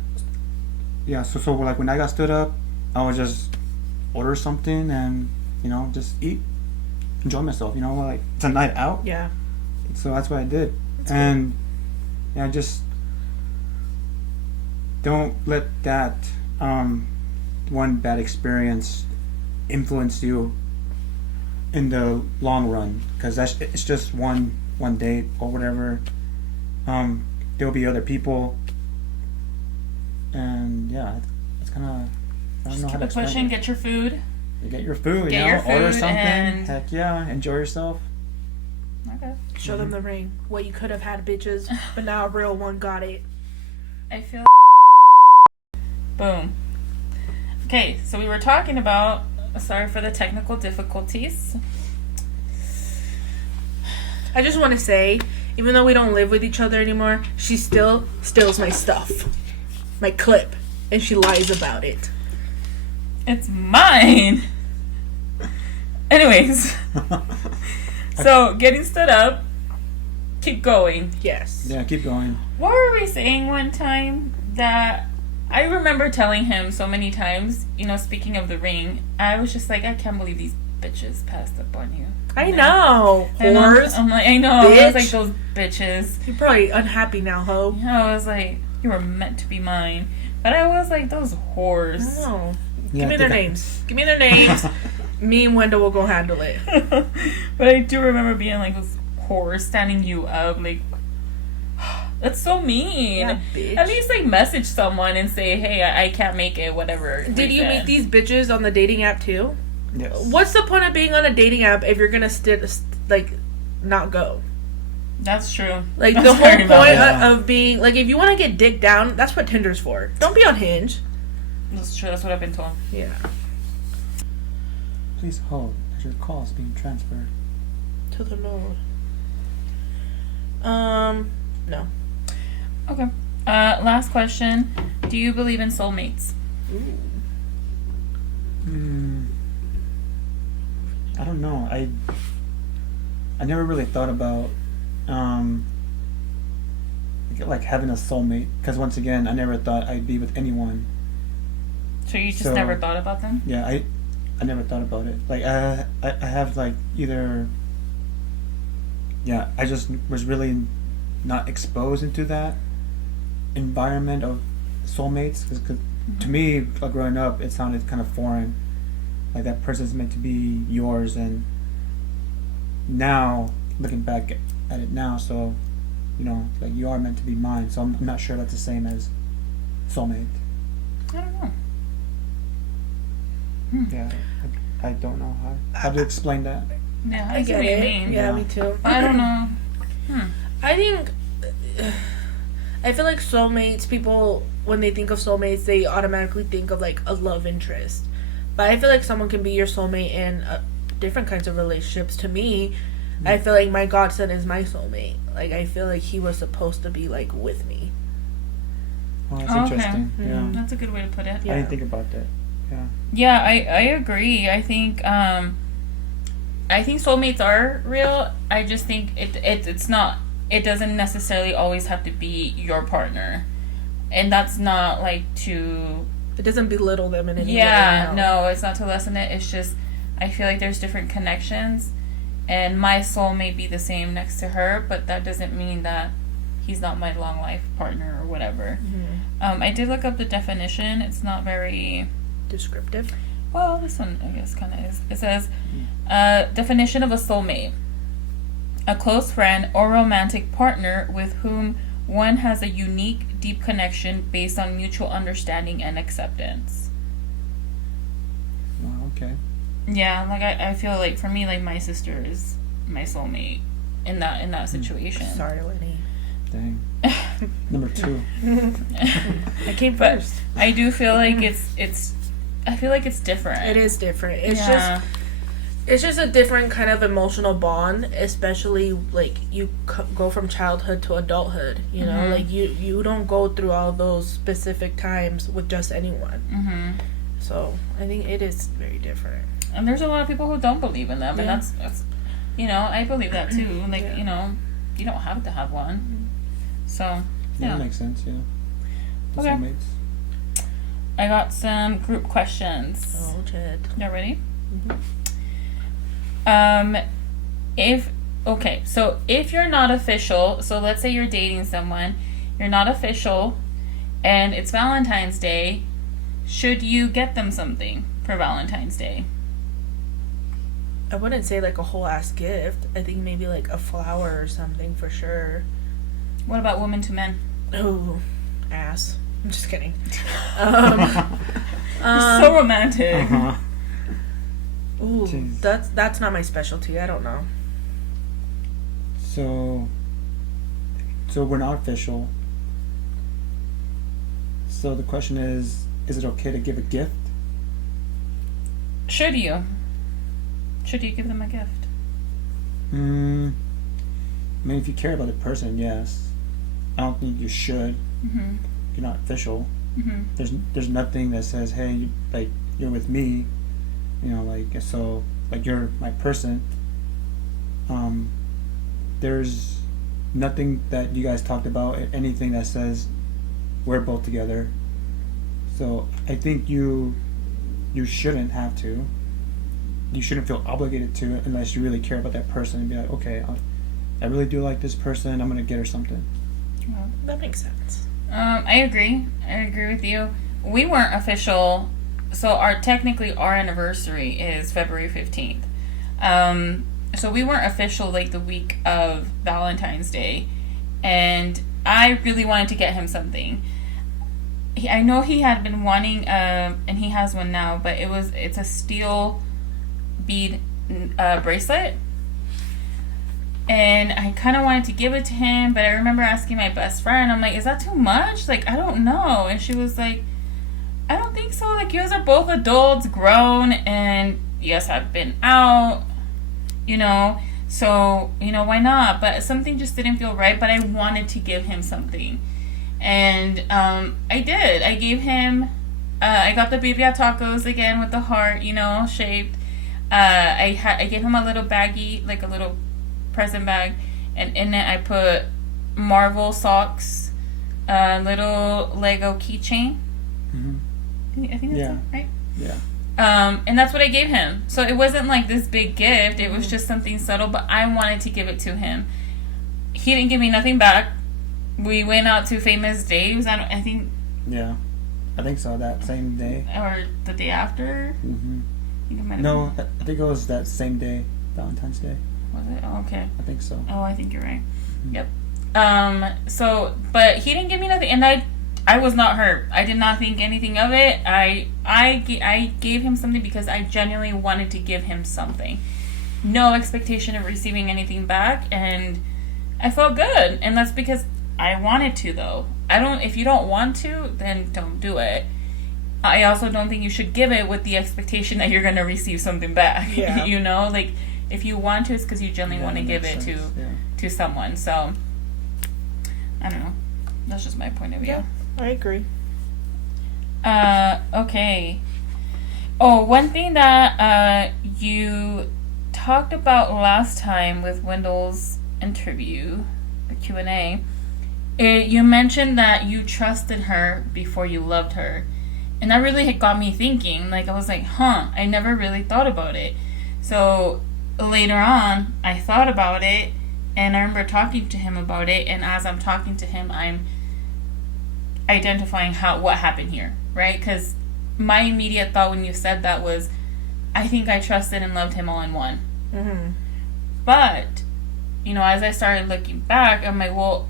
like when I got stood up, I would just order something and, you know, just eat, enjoy myself, you know, like it's a night out. Yeah. So that's what I did. And yeah, just don't let that one bad experience influence you in the long run, because it's just one date or whatever. There'll be other people, and yeah, it's kind of, I don't know how to explain Pushing, it. get your food. You get your food, Get you know, your order food something. and- Heck yeah, enjoy yourself. Okay. Show them the ring. What you could have had, bitches, but now a real one got it. I feel. Boom. Okay, so we were talking about. Sorry for the technical difficulties. I just want to say, even though we don't live with each other anymore, she still steals my stuff, my clip, and she lies about it. It's mine. Anyways, so getting stood up. Keep going. Yes. Yeah, keep going. What were we saying one time that I remember telling him so many times, you know, speaking of the ring, I was just like, I can't believe these bitches passed up on you. I know. And Whores. I'm like, I know. I was Bitch. like, those bitches. You're probably unhappy now, ho. I was like, you were meant to be mine. But I was like, those whores. No. Yeah, Give me their names. Give me their names. Me and Wendell will go handle it. But I do remember being like, those whores standing you up. Like, that's so mean. Yeah, bitch. At least like message someone and say, hey, I can't make it, whatever. Did you reason. meet these bitches on the dating app too? Yes. What's the point of being on a dating app if you're gonna not go? That's true. Like, That's the whole very point valid. of being, like, if you want to get dick down, that's what Tinder's for. Don't be on Hinge. That's true. That's what I've been told. Yeah. Please hold as your call is being transferred. To the Lord. No. Okay. Last question. Do you believe in soulmates? Ooh. I don't know. I never really thought about like having a soulmate, because once again, I never thought I'd be with anyone. So you just So- never thought about them? Yeah, I never thought about it. Like I have like either. Yeah, I just was really not exposed into that environment of soulmates, because to me, growing up, it sounded kind of foreign. Like that person's meant to be yours, and now looking back at it now, so like you are meant to be mine. So I'm not sure that's the same as soulmate. I don't know. Yeah, I don't know how to explain that. Yeah, I see get what you it. mean. Yeah, Yeah. me too. I don't know. I think, I feel like soulmates, people, when they think of soulmates, they automatically think of like a love interest. But I feel like someone can be your soulmate in different kinds of relationships. To me, I feel like my godson is my soulmate. Like, I feel like he was supposed to be like with me. Oh, that's Okay. interesting. Yeah, That's a good way to put it. Yeah. I didn't think about that. Yeah. Yeah, I agree. I think soulmates are real. I just think it's not. It doesn't necessarily always have to be your partner, and that's not like to. It doesn't belittle them in any way. Yeah, no, it's not to lessen it. It's just I feel like there's different connections, and my soul may be the same next to her, but that doesn't mean that he's not my long life partner or whatever. Mm-hmm. I did look up the definition. It's not very. Descriptive. Well, this one, I guess, kind of is. It says, definition of a soulmate. A close friend or romantic partner with whom one has a unique, deep connection based on mutual understanding and acceptance. Oh, okay. Yeah, like, I feel like, for me, like, my sister is my soulmate in that situation. Sorry, Lenny. Dang. Number 2. I came But first. I do feel like I feel like it's different. It is different. It's just a different kind of emotional bond, especially like you go from childhood to adulthood. You know, like you don't go through all those specific times with just anyone. Mm-hmm. So I think it is very different. And there's a lot of people who don't believe in them, and Yeah. that's I believe that too. Like Yeah. you don't have to have one. So Yeah, yeah. that makes sense. Yeah. The Okay. soulmates. I got some group questions. Oh, Jed. Y'all ready? Mhm. So if you're not official, so let's say you're dating someone, you're not official, and it's Valentine's Day, should you get them something for Valentine's Day? I wouldn't say like a whole ass gift. I think maybe like a flower or something for sure. What about women to men? Oh, ass. I'm just kidding. So romantic. Uh-huh. Ooh, Jeez. that's not my specialty. I don't know. So we're not official. So the question is it okay to give a gift? Should you? Should you give them a gift? I mean, if you care about the person, yes. I don't think you should. Mm-hmm. You're not official. Mm-hmm. There's nothing that says, hey, like you're with me, so like you're my person. There's nothing that you guys talked about, anything that says we're both together. So I think you shouldn't have to. You shouldn't feel obligated to unless you really care about that person and be like, okay, I really do like this person. I'm gonna get her something. Well, That makes sense. I agree. I agree with you. We weren't official, so technically our anniversary is February 15th. So we weren't official like the week of Valentine's Day, and I really wanted to get him something. I know he had been wanting, and he has one now, but it's a steel bead bracelet. And I kind of wanted to give it to him, but I remember asking my best friend, I'm like, is that too much? Like, I don't know. And she was like, I don't think so. Like, you guys are both adults, grown, and you guys have been out, you know. So, you know, why not? But something just didn't feel right, but I wanted to give him something. And I did. I gave him, I got the birria tacos again with the heart, you know, shaped. I gave him a little baggie, like a little present bag, and in it I put Marvel socks, a little Lego keychain. Mm-hmm. I think that's it, right? Yeah. And that's what I gave him. So it wasn't like this big gift. It was just something subtle, but I wanted to give it to him. He didn't give me nothing back. We went out to Famous Dave's. I think. Yeah, I think so. That same day. Or the day after. Mm-hmm. I think it might have No, been. I think it was that same day, Valentine's Day. Was it? Oh, okay. I think so. Oh, I think you're right. Mm-hmm. Yep. So, but he didn't give me nothing, and I was not hurt. I did not think anything of it. I gave him something because I genuinely wanted to give him something. No expectation of receiving anything back, and I felt good. And that's because I wanted to, though. If you don't want to, then don't do it. I also don't think you should give it with the expectation that you're going to receive something back. Yeah. You know, like, if you want to, it's because you genuinely want to give it to someone. So, I don't know. That's just my point of view. Yeah, I agree. Okay. Oh, one thing that you talked about last time with Wendell's interview, the Q&A, you mentioned that you trusted her before you loved her. And that really had got me thinking. Like, I was like, I never really thought about it. So, later on, I thought about it, and I remember talking to him about it, and as I'm talking to him, I'm identifying what happened here, right? Because my immediate thought when you said that was, I think I trusted and loved him all in one. Mm-hmm. But, you know, as I started looking back, I'm like, well,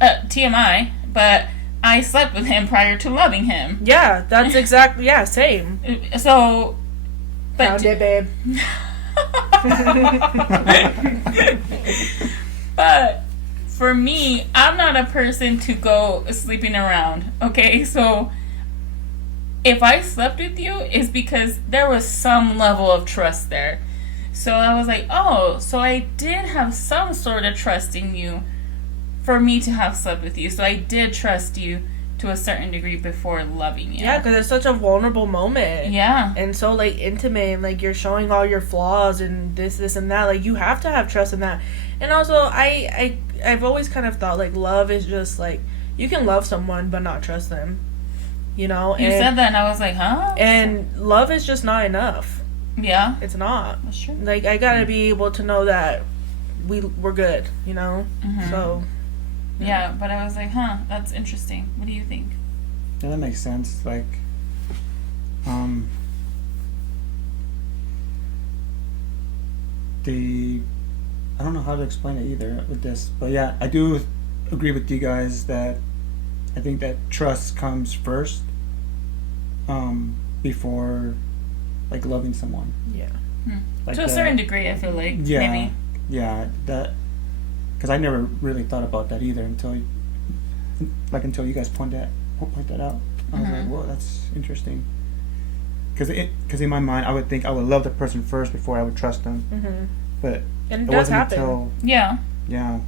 TMI, but I slept with him prior to loving him. Yeah, that's exactly, yeah, same. So, but... Found it, babe. But for me, I'm not a person to go sleeping around, okay? So if I slept with you, it's because there was some level of trust there. So I was like, oh, so I did have some sort of trust in you for me to have slept with you. So I did trust you to a certain degree before loving you. Yeah, because it's such a vulnerable moment. Yeah. And so, like, intimate, and, like, you're showing all your flaws and this, and that. Like, you have to have trust in that. And also, I've always kind of thought, like, love is just, like, you can love someone but not trust them. You know? You said that and I was like, huh? And love is just not enough. Yeah. It's not. That's true. Like, I gotta be able to know that we're good, you know? Mm-hmm. So... Yeah, but I was like, that's interesting. What do you think? Yeah, that makes sense. Like, I don't know how to explain it either with this, but yeah, I do agree with you guys that I think that trust comes first, before, like, loving someone. Yeah. Like to a certain degree, I feel like. Yeah. Maybe. Yeah, that. Because I never really thought about that either until you guys point that out. I was like, whoa, that's interesting. Because in my mind, I would think I would love the person first before I would trust them. Mm-hmm. But and it it does wasn't happen. until Yeah.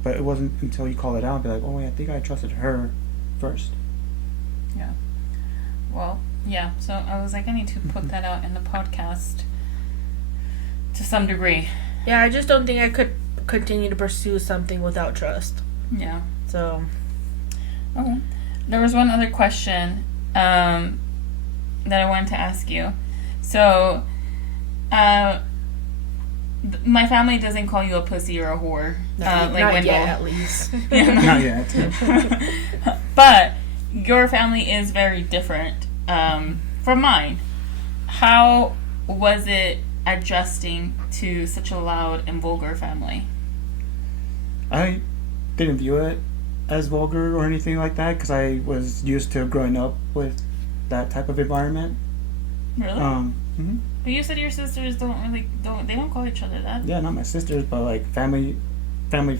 But it wasn't until you call it out and be like, oh wait, I think I trusted her first. Yeah. Well, yeah. So I was like, I need to put that out in the podcast to some degree. Yeah, I just don't think I could continue to pursue something without trust. Yeah. So. Okay. There was one other question that I wanted to ask you. So, my family doesn't call you a pussy or a whore. Not Wendell. yet, at least. Not yet. But your family is very different from mine. How was it adjusting to such a loud and vulgar family? I didn't view it as vulgar or anything like that because I was used to growing up with that type of environment. Really? But you said your sisters don't call each other that. Yeah, not my sisters, but like family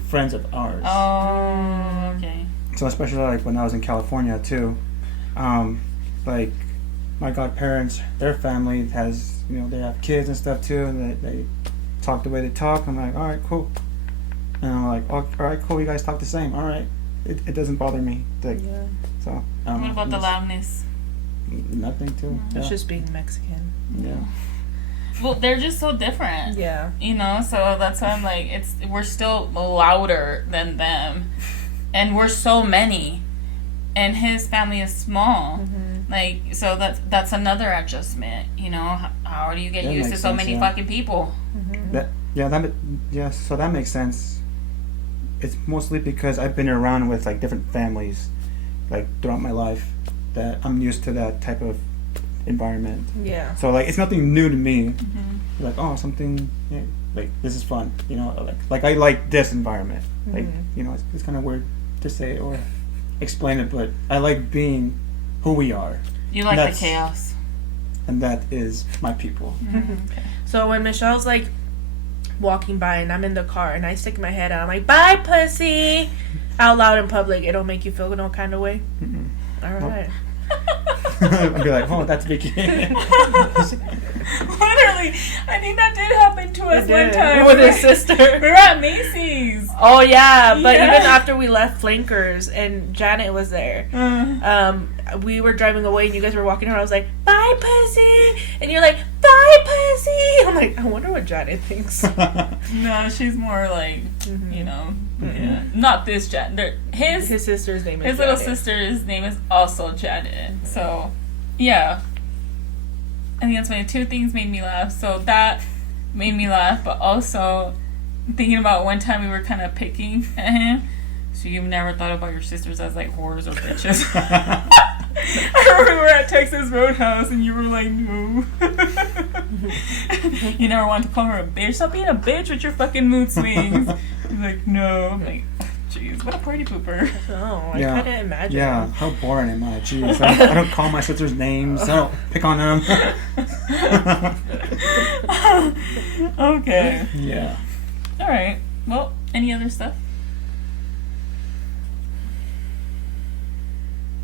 friends of ours. Oh, okay. So especially like when I was in California too, like my godparents, their family has, you know, they have kids and stuff too, and they talk the way they talk. I'm like, all right, cool. And I'm like, oh, all right, cool. You guys talk the same. All right, it doesn't bother me. Like, Yeah. So. What about the loudness? Nothing too. It's Yeah. just being Mexican. Yeah. Well, they're just so different. Yeah. You know, so that's why I'm like, we're still louder than them, and we're so many, and his family is small. Mm-hmm. Like, so that's another adjustment. You know, how do you get That used to makes so sense, many yeah. fucking people? Mm-hmm. So that makes sense. It's mostly because I've been around with like different families, like throughout my life, that I'm used to that type of environment. Yeah. So like it's nothing new to me. Mm-hmm. Like, oh, something, yeah, like this is fun, you know. Like I like this environment. Like, Mm-hmm. you know, it's kind of weird to say it or explain it, but I like being who we are, You like That's- the chaos. and that is my people. Mm-hmm. So when Michelle's like walking by and I'm in the car and I stick my head out, I'm like, "Bye, pussy," out loud in public. It'll make you feel no kind of way. Mm-mm. All right. I'd be like, oh, that's Vicky. Literally, I think that did happen to us It one did. time With his sister. We were at Macy's. Oh yeah, but Yeah. even after we left Flankers and Janet was there, we were driving away and you guys were walking around. I was like, "Bye, pussy," and you're like, "Bye, pussy." I'm like, I wonder what Janet thinks. No, she's more like, Mhm. you know, yeah. Not this Janet. His sister's name is his little Janet. sister's name is also Janet. So, yeah. I think that's funny. Two things made me laugh. So that made me laugh, but also thinking about one time we were kind of picking at him. So you've never thought about your sisters as like whores or bitches. I remember we were at Texas Roadhouse and you were like, no. You never wanted to call her a bitch. Stop being a bitch with your fucking mood swings. He's like, no. I'm like, jeez, what a party pooper. Oh, I Yeah. couldn't imagine. Yeah, how boring am I? Jeez, I don't call my sisters names. I don't pick on them. Okay. Yeah. All right. Well, any other stuff?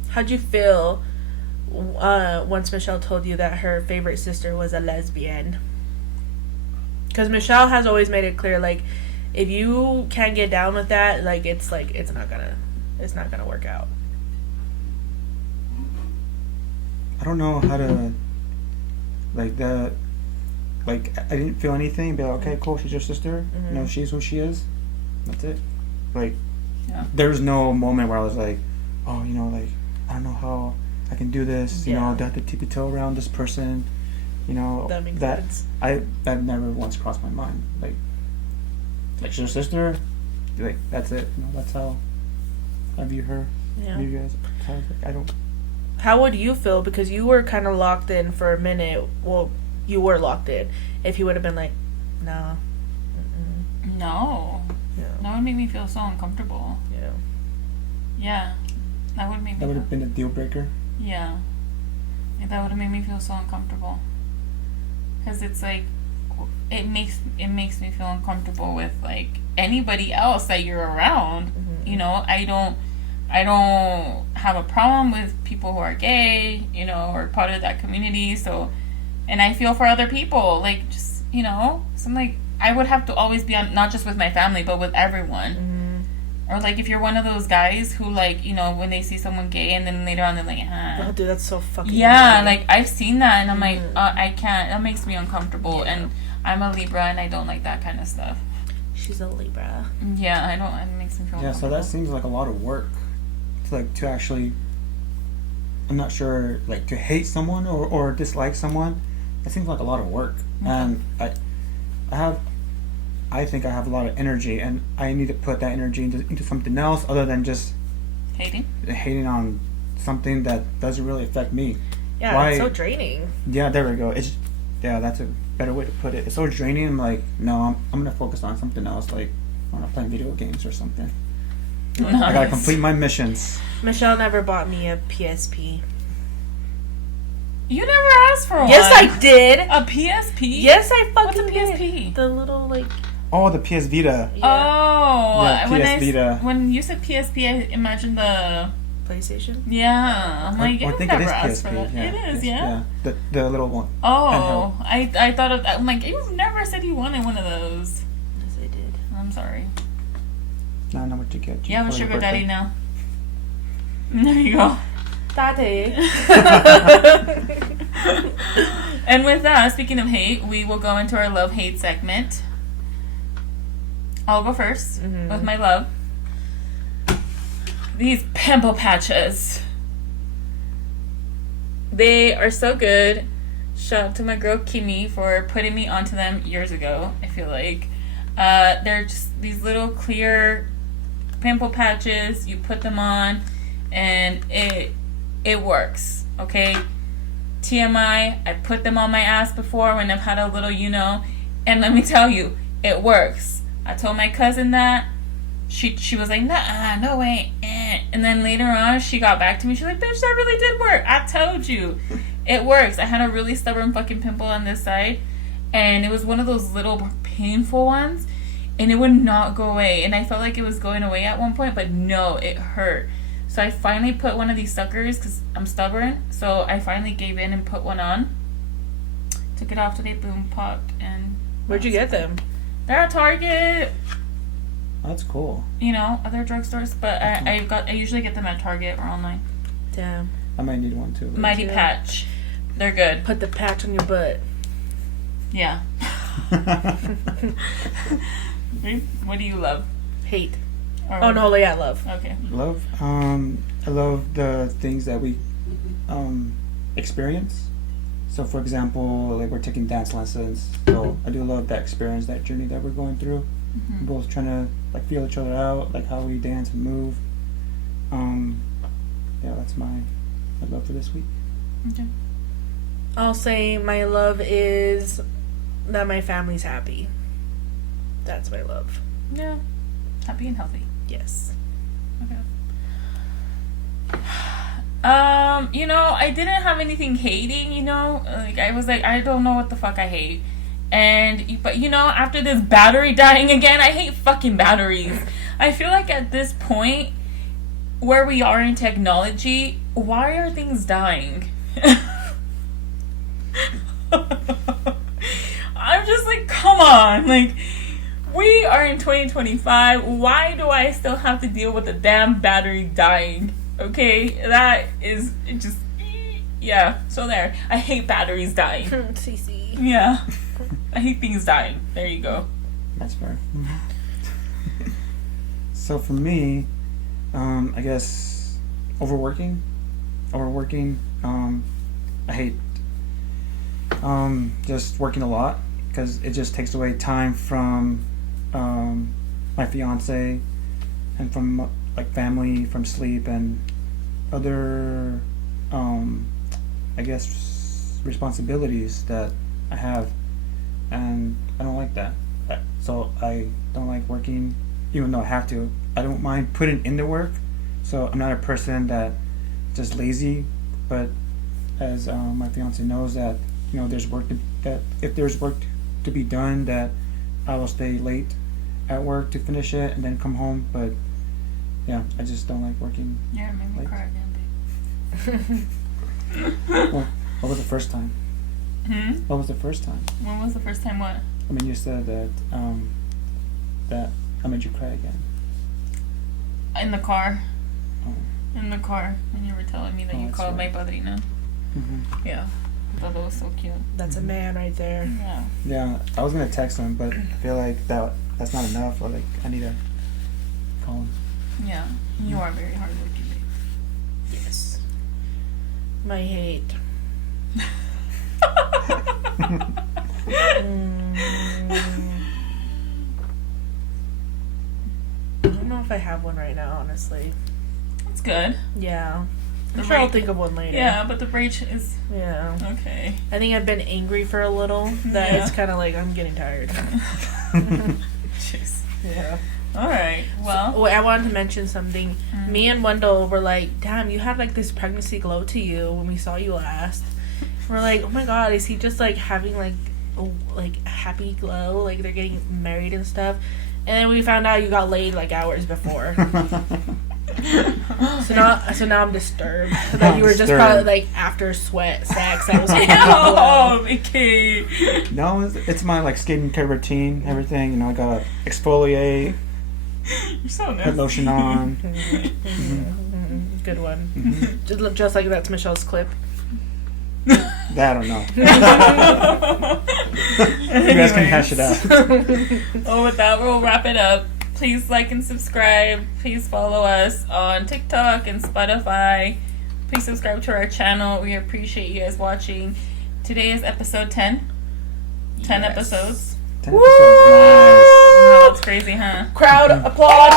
How'd you feel once Michelle told you that her favorite sister was a lesbian? Because Michelle has always made it clear, like, if you can't get down with that, like it's not gonna work out. I don't know how to, like, that. Like, I didn't feel anything. Be like, okay, cool, she's your sister. You know, she's who she is. That's it. Like, Yeah. there's no moment where I was like, oh, you know, like, I don't know how I can do this. You know, Yeah. do I have to tiptoe around this person? You know, That makes sense. that never once crossed my mind. Like she's your sister. Like, that's it. You know, that's how I view her. Yeah. View you guys. So, like, I don't. How would you feel? Because you were kind of locked in for a minute. Well, you were locked in. If he would have been like, nah. Mm-mm. No. Yeah. That would make me feel so uncomfortable. Yeah. Yeah. That would make me That would feel, have been a deal breaker. yeah. That would have made me feel so uncomfortable. Because it's like, it makes me feel uncomfortable with like anybody else that you're around. Mhm. You know, I don't have a problem with people who are gay, you know, or part of that community. So, and I feel for other people, like, just, you know, so I'm like, I would have to always be on, not just with my family, but with everyone. Mhm. Or like if you're one of those guys who, like, you know, when they see someone gay and then later on they're like, Oh, dude, that's so fucking. yeah, annoying. like I've seen that and I'm like, Mhm. I can't. That makes me uncomfortable, Yeah. and I'm a Libra and I don't like that kind of stuff. She's a Libra. Yeah, I don't. It makes me feel. Yeah, so uncomfortable. that seems like a lot of work to actually, I'm not sure, like, to hate someone or dislike someone. That seems like a lot of work. And I think I have a lot of energy, and I need to put that energy into something else other than just hating on something that doesn't really affect me. Yeah, Why- it's so draining. Yeah, there we go. That's a better way to put it. It's so draining. I'm like, no, I'm gonna focus on something else, like, I wanna play video games or something. I gotta Nice. complete my missions. Michelle never bought me a PSP. You never asked for one. Yes, I did. A PSP? Yes, I fucking What's a PSP? did. The little, like... Oh, the PS Vita. Yeah. Oh. Yeah, PS Vita. When you said PSP, I imagined the... PlayStation? Yeah. I'm like, I you think never it is asked for PSP. that. It is, yeah? The little one. Oh. I thought of that. I'm like, you've never said you wanted one of those. Yes, I did. I'm sorry. No, I know what you get. You have a for your sugar daddy birthday. now. There you go. Daddy. And with that, speaking of hate, we will go into our love-hate segment. I'll go first with my love. These pimple patches. They are so good. Shout out to my girl Kimmy for putting me onto them years ago, I feel like. They're just these little clear pimple patches. You put them on and it works, okay? TMI, I put them on my ass before when I've had a little, and let me tell you, it works. I told my cousin that. She was like, nah, no way. And then later on, she got back to me. She's like, bitch, that really did work. I told you. It works. I had a really stubborn fucking pimple on this side. And it was one of those little painful ones. And it would not go away. And I felt like it was going away at one point. But no, it hurt. So I finally put one of these suckers because I'm stubborn. So I finally gave in and put one on. Took it off today. Boom, popped. And Where'd you get them? they're at Target. That's cool. Other drugstores, but I usually get them at Target or online. Damn. I might need one too. Mighty too. Patch, they're good. Put the patch on your butt. Yeah. What do you love? Hate. Or Oh, no, yeah, love. Okay. Love. I love the things that we experience. So, for example, like we're taking dance lessons. So I do love that experience, that journey that we're going through. Mm-hmm. We're both trying to like feel each other out, like how we dance and move. Yeah, that's my love for this week. Okay. I'll say my love is that my family's happy. That's my love. Yeah. Happy and healthy. Yes. Okay. I didn't have anything hating, like I was like, I don't know what the fuck I hate. But after this battery dying again, I hate fucking batteries. I feel like at this point where we are in technology, why are things dying? I'm just like, come on, like we are in 2025. Why do I still have to deal with the damn battery dying? Okay, that is just, yeah. So there, I hate batteries dying. CC. Yeah, I hate things dying. There you go. That's fair. So for me, I guess overworking. I hate just working a lot because it just takes away time from my fiance and from like family, from sleep and other I guess responsibilities that I have, and I don't like that. So I don't like working, even though I have to. I don't mind putting in the work, so I'm not a person that just lazy. But as my fiance knows that there's work that if there's work to be done, that I will stay late at work to finish it and then come home. But yeah, I just don't like working. Yeah, it made me Like- cry again, Well, what was the first time? babe. What was the first time? When was the first time what? I mean, you said that that I made you cry again. In the car. Oh. In the car. When you were telling me that Oh, you that's called right. my padrino. Mm-hmm. Yeah. I thought that was so cute. That's a man right there. Yeah. Yeah, I was gonna text him, but I feel like that's not enough. Or like I need to call him. Yeah. You are very hardworking, babe. Yes. My hate. I don't know if I have one right now, honestly. That's good. Yeah. The I'm sure I'll rage- think of one later. Yeah, but the rage is Yeah. okay. I think I've been angry for a little. That Yeah. it's kind of like I'm getting tired. Jeez. Yeah. All right. Well. Oh, I wanted to mention something. Me and Wendell were like, "Damn, you had like this pregnancy glow to you when we saw you last." We're like, oh my god, is he just like having like a happy glow? Like they're getting married and stuff. And then we found out you got laid like hours before. So now I'm disturbed. That you were just probably like after sex. That was like, oh, Mickey. No, it's my like skincare routine, everything. You know, I gotta exfoliate. You're so nasty. Put lotion on. Good one. Just like that's Michelle's clip. That I don't know. You guys can hash it out. Well, with that, we'll wrap it up. Please like and subscribe. Please follow us on TikTok and Spotify. Please subscribe to our channel. We appreciate you guys watching. Today is episode 10. 10 episodes. 10 episodes. Nice. Oh, that's crazy, huh? Crowd applaud.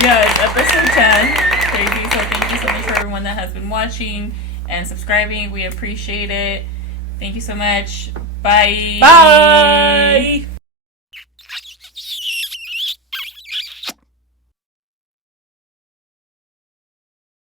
Yeah, it's episode 10. Crazy. So thank you so much for everyone that has been watching and subscribing. We appreciate it. Thank you so much. Bye. Bye.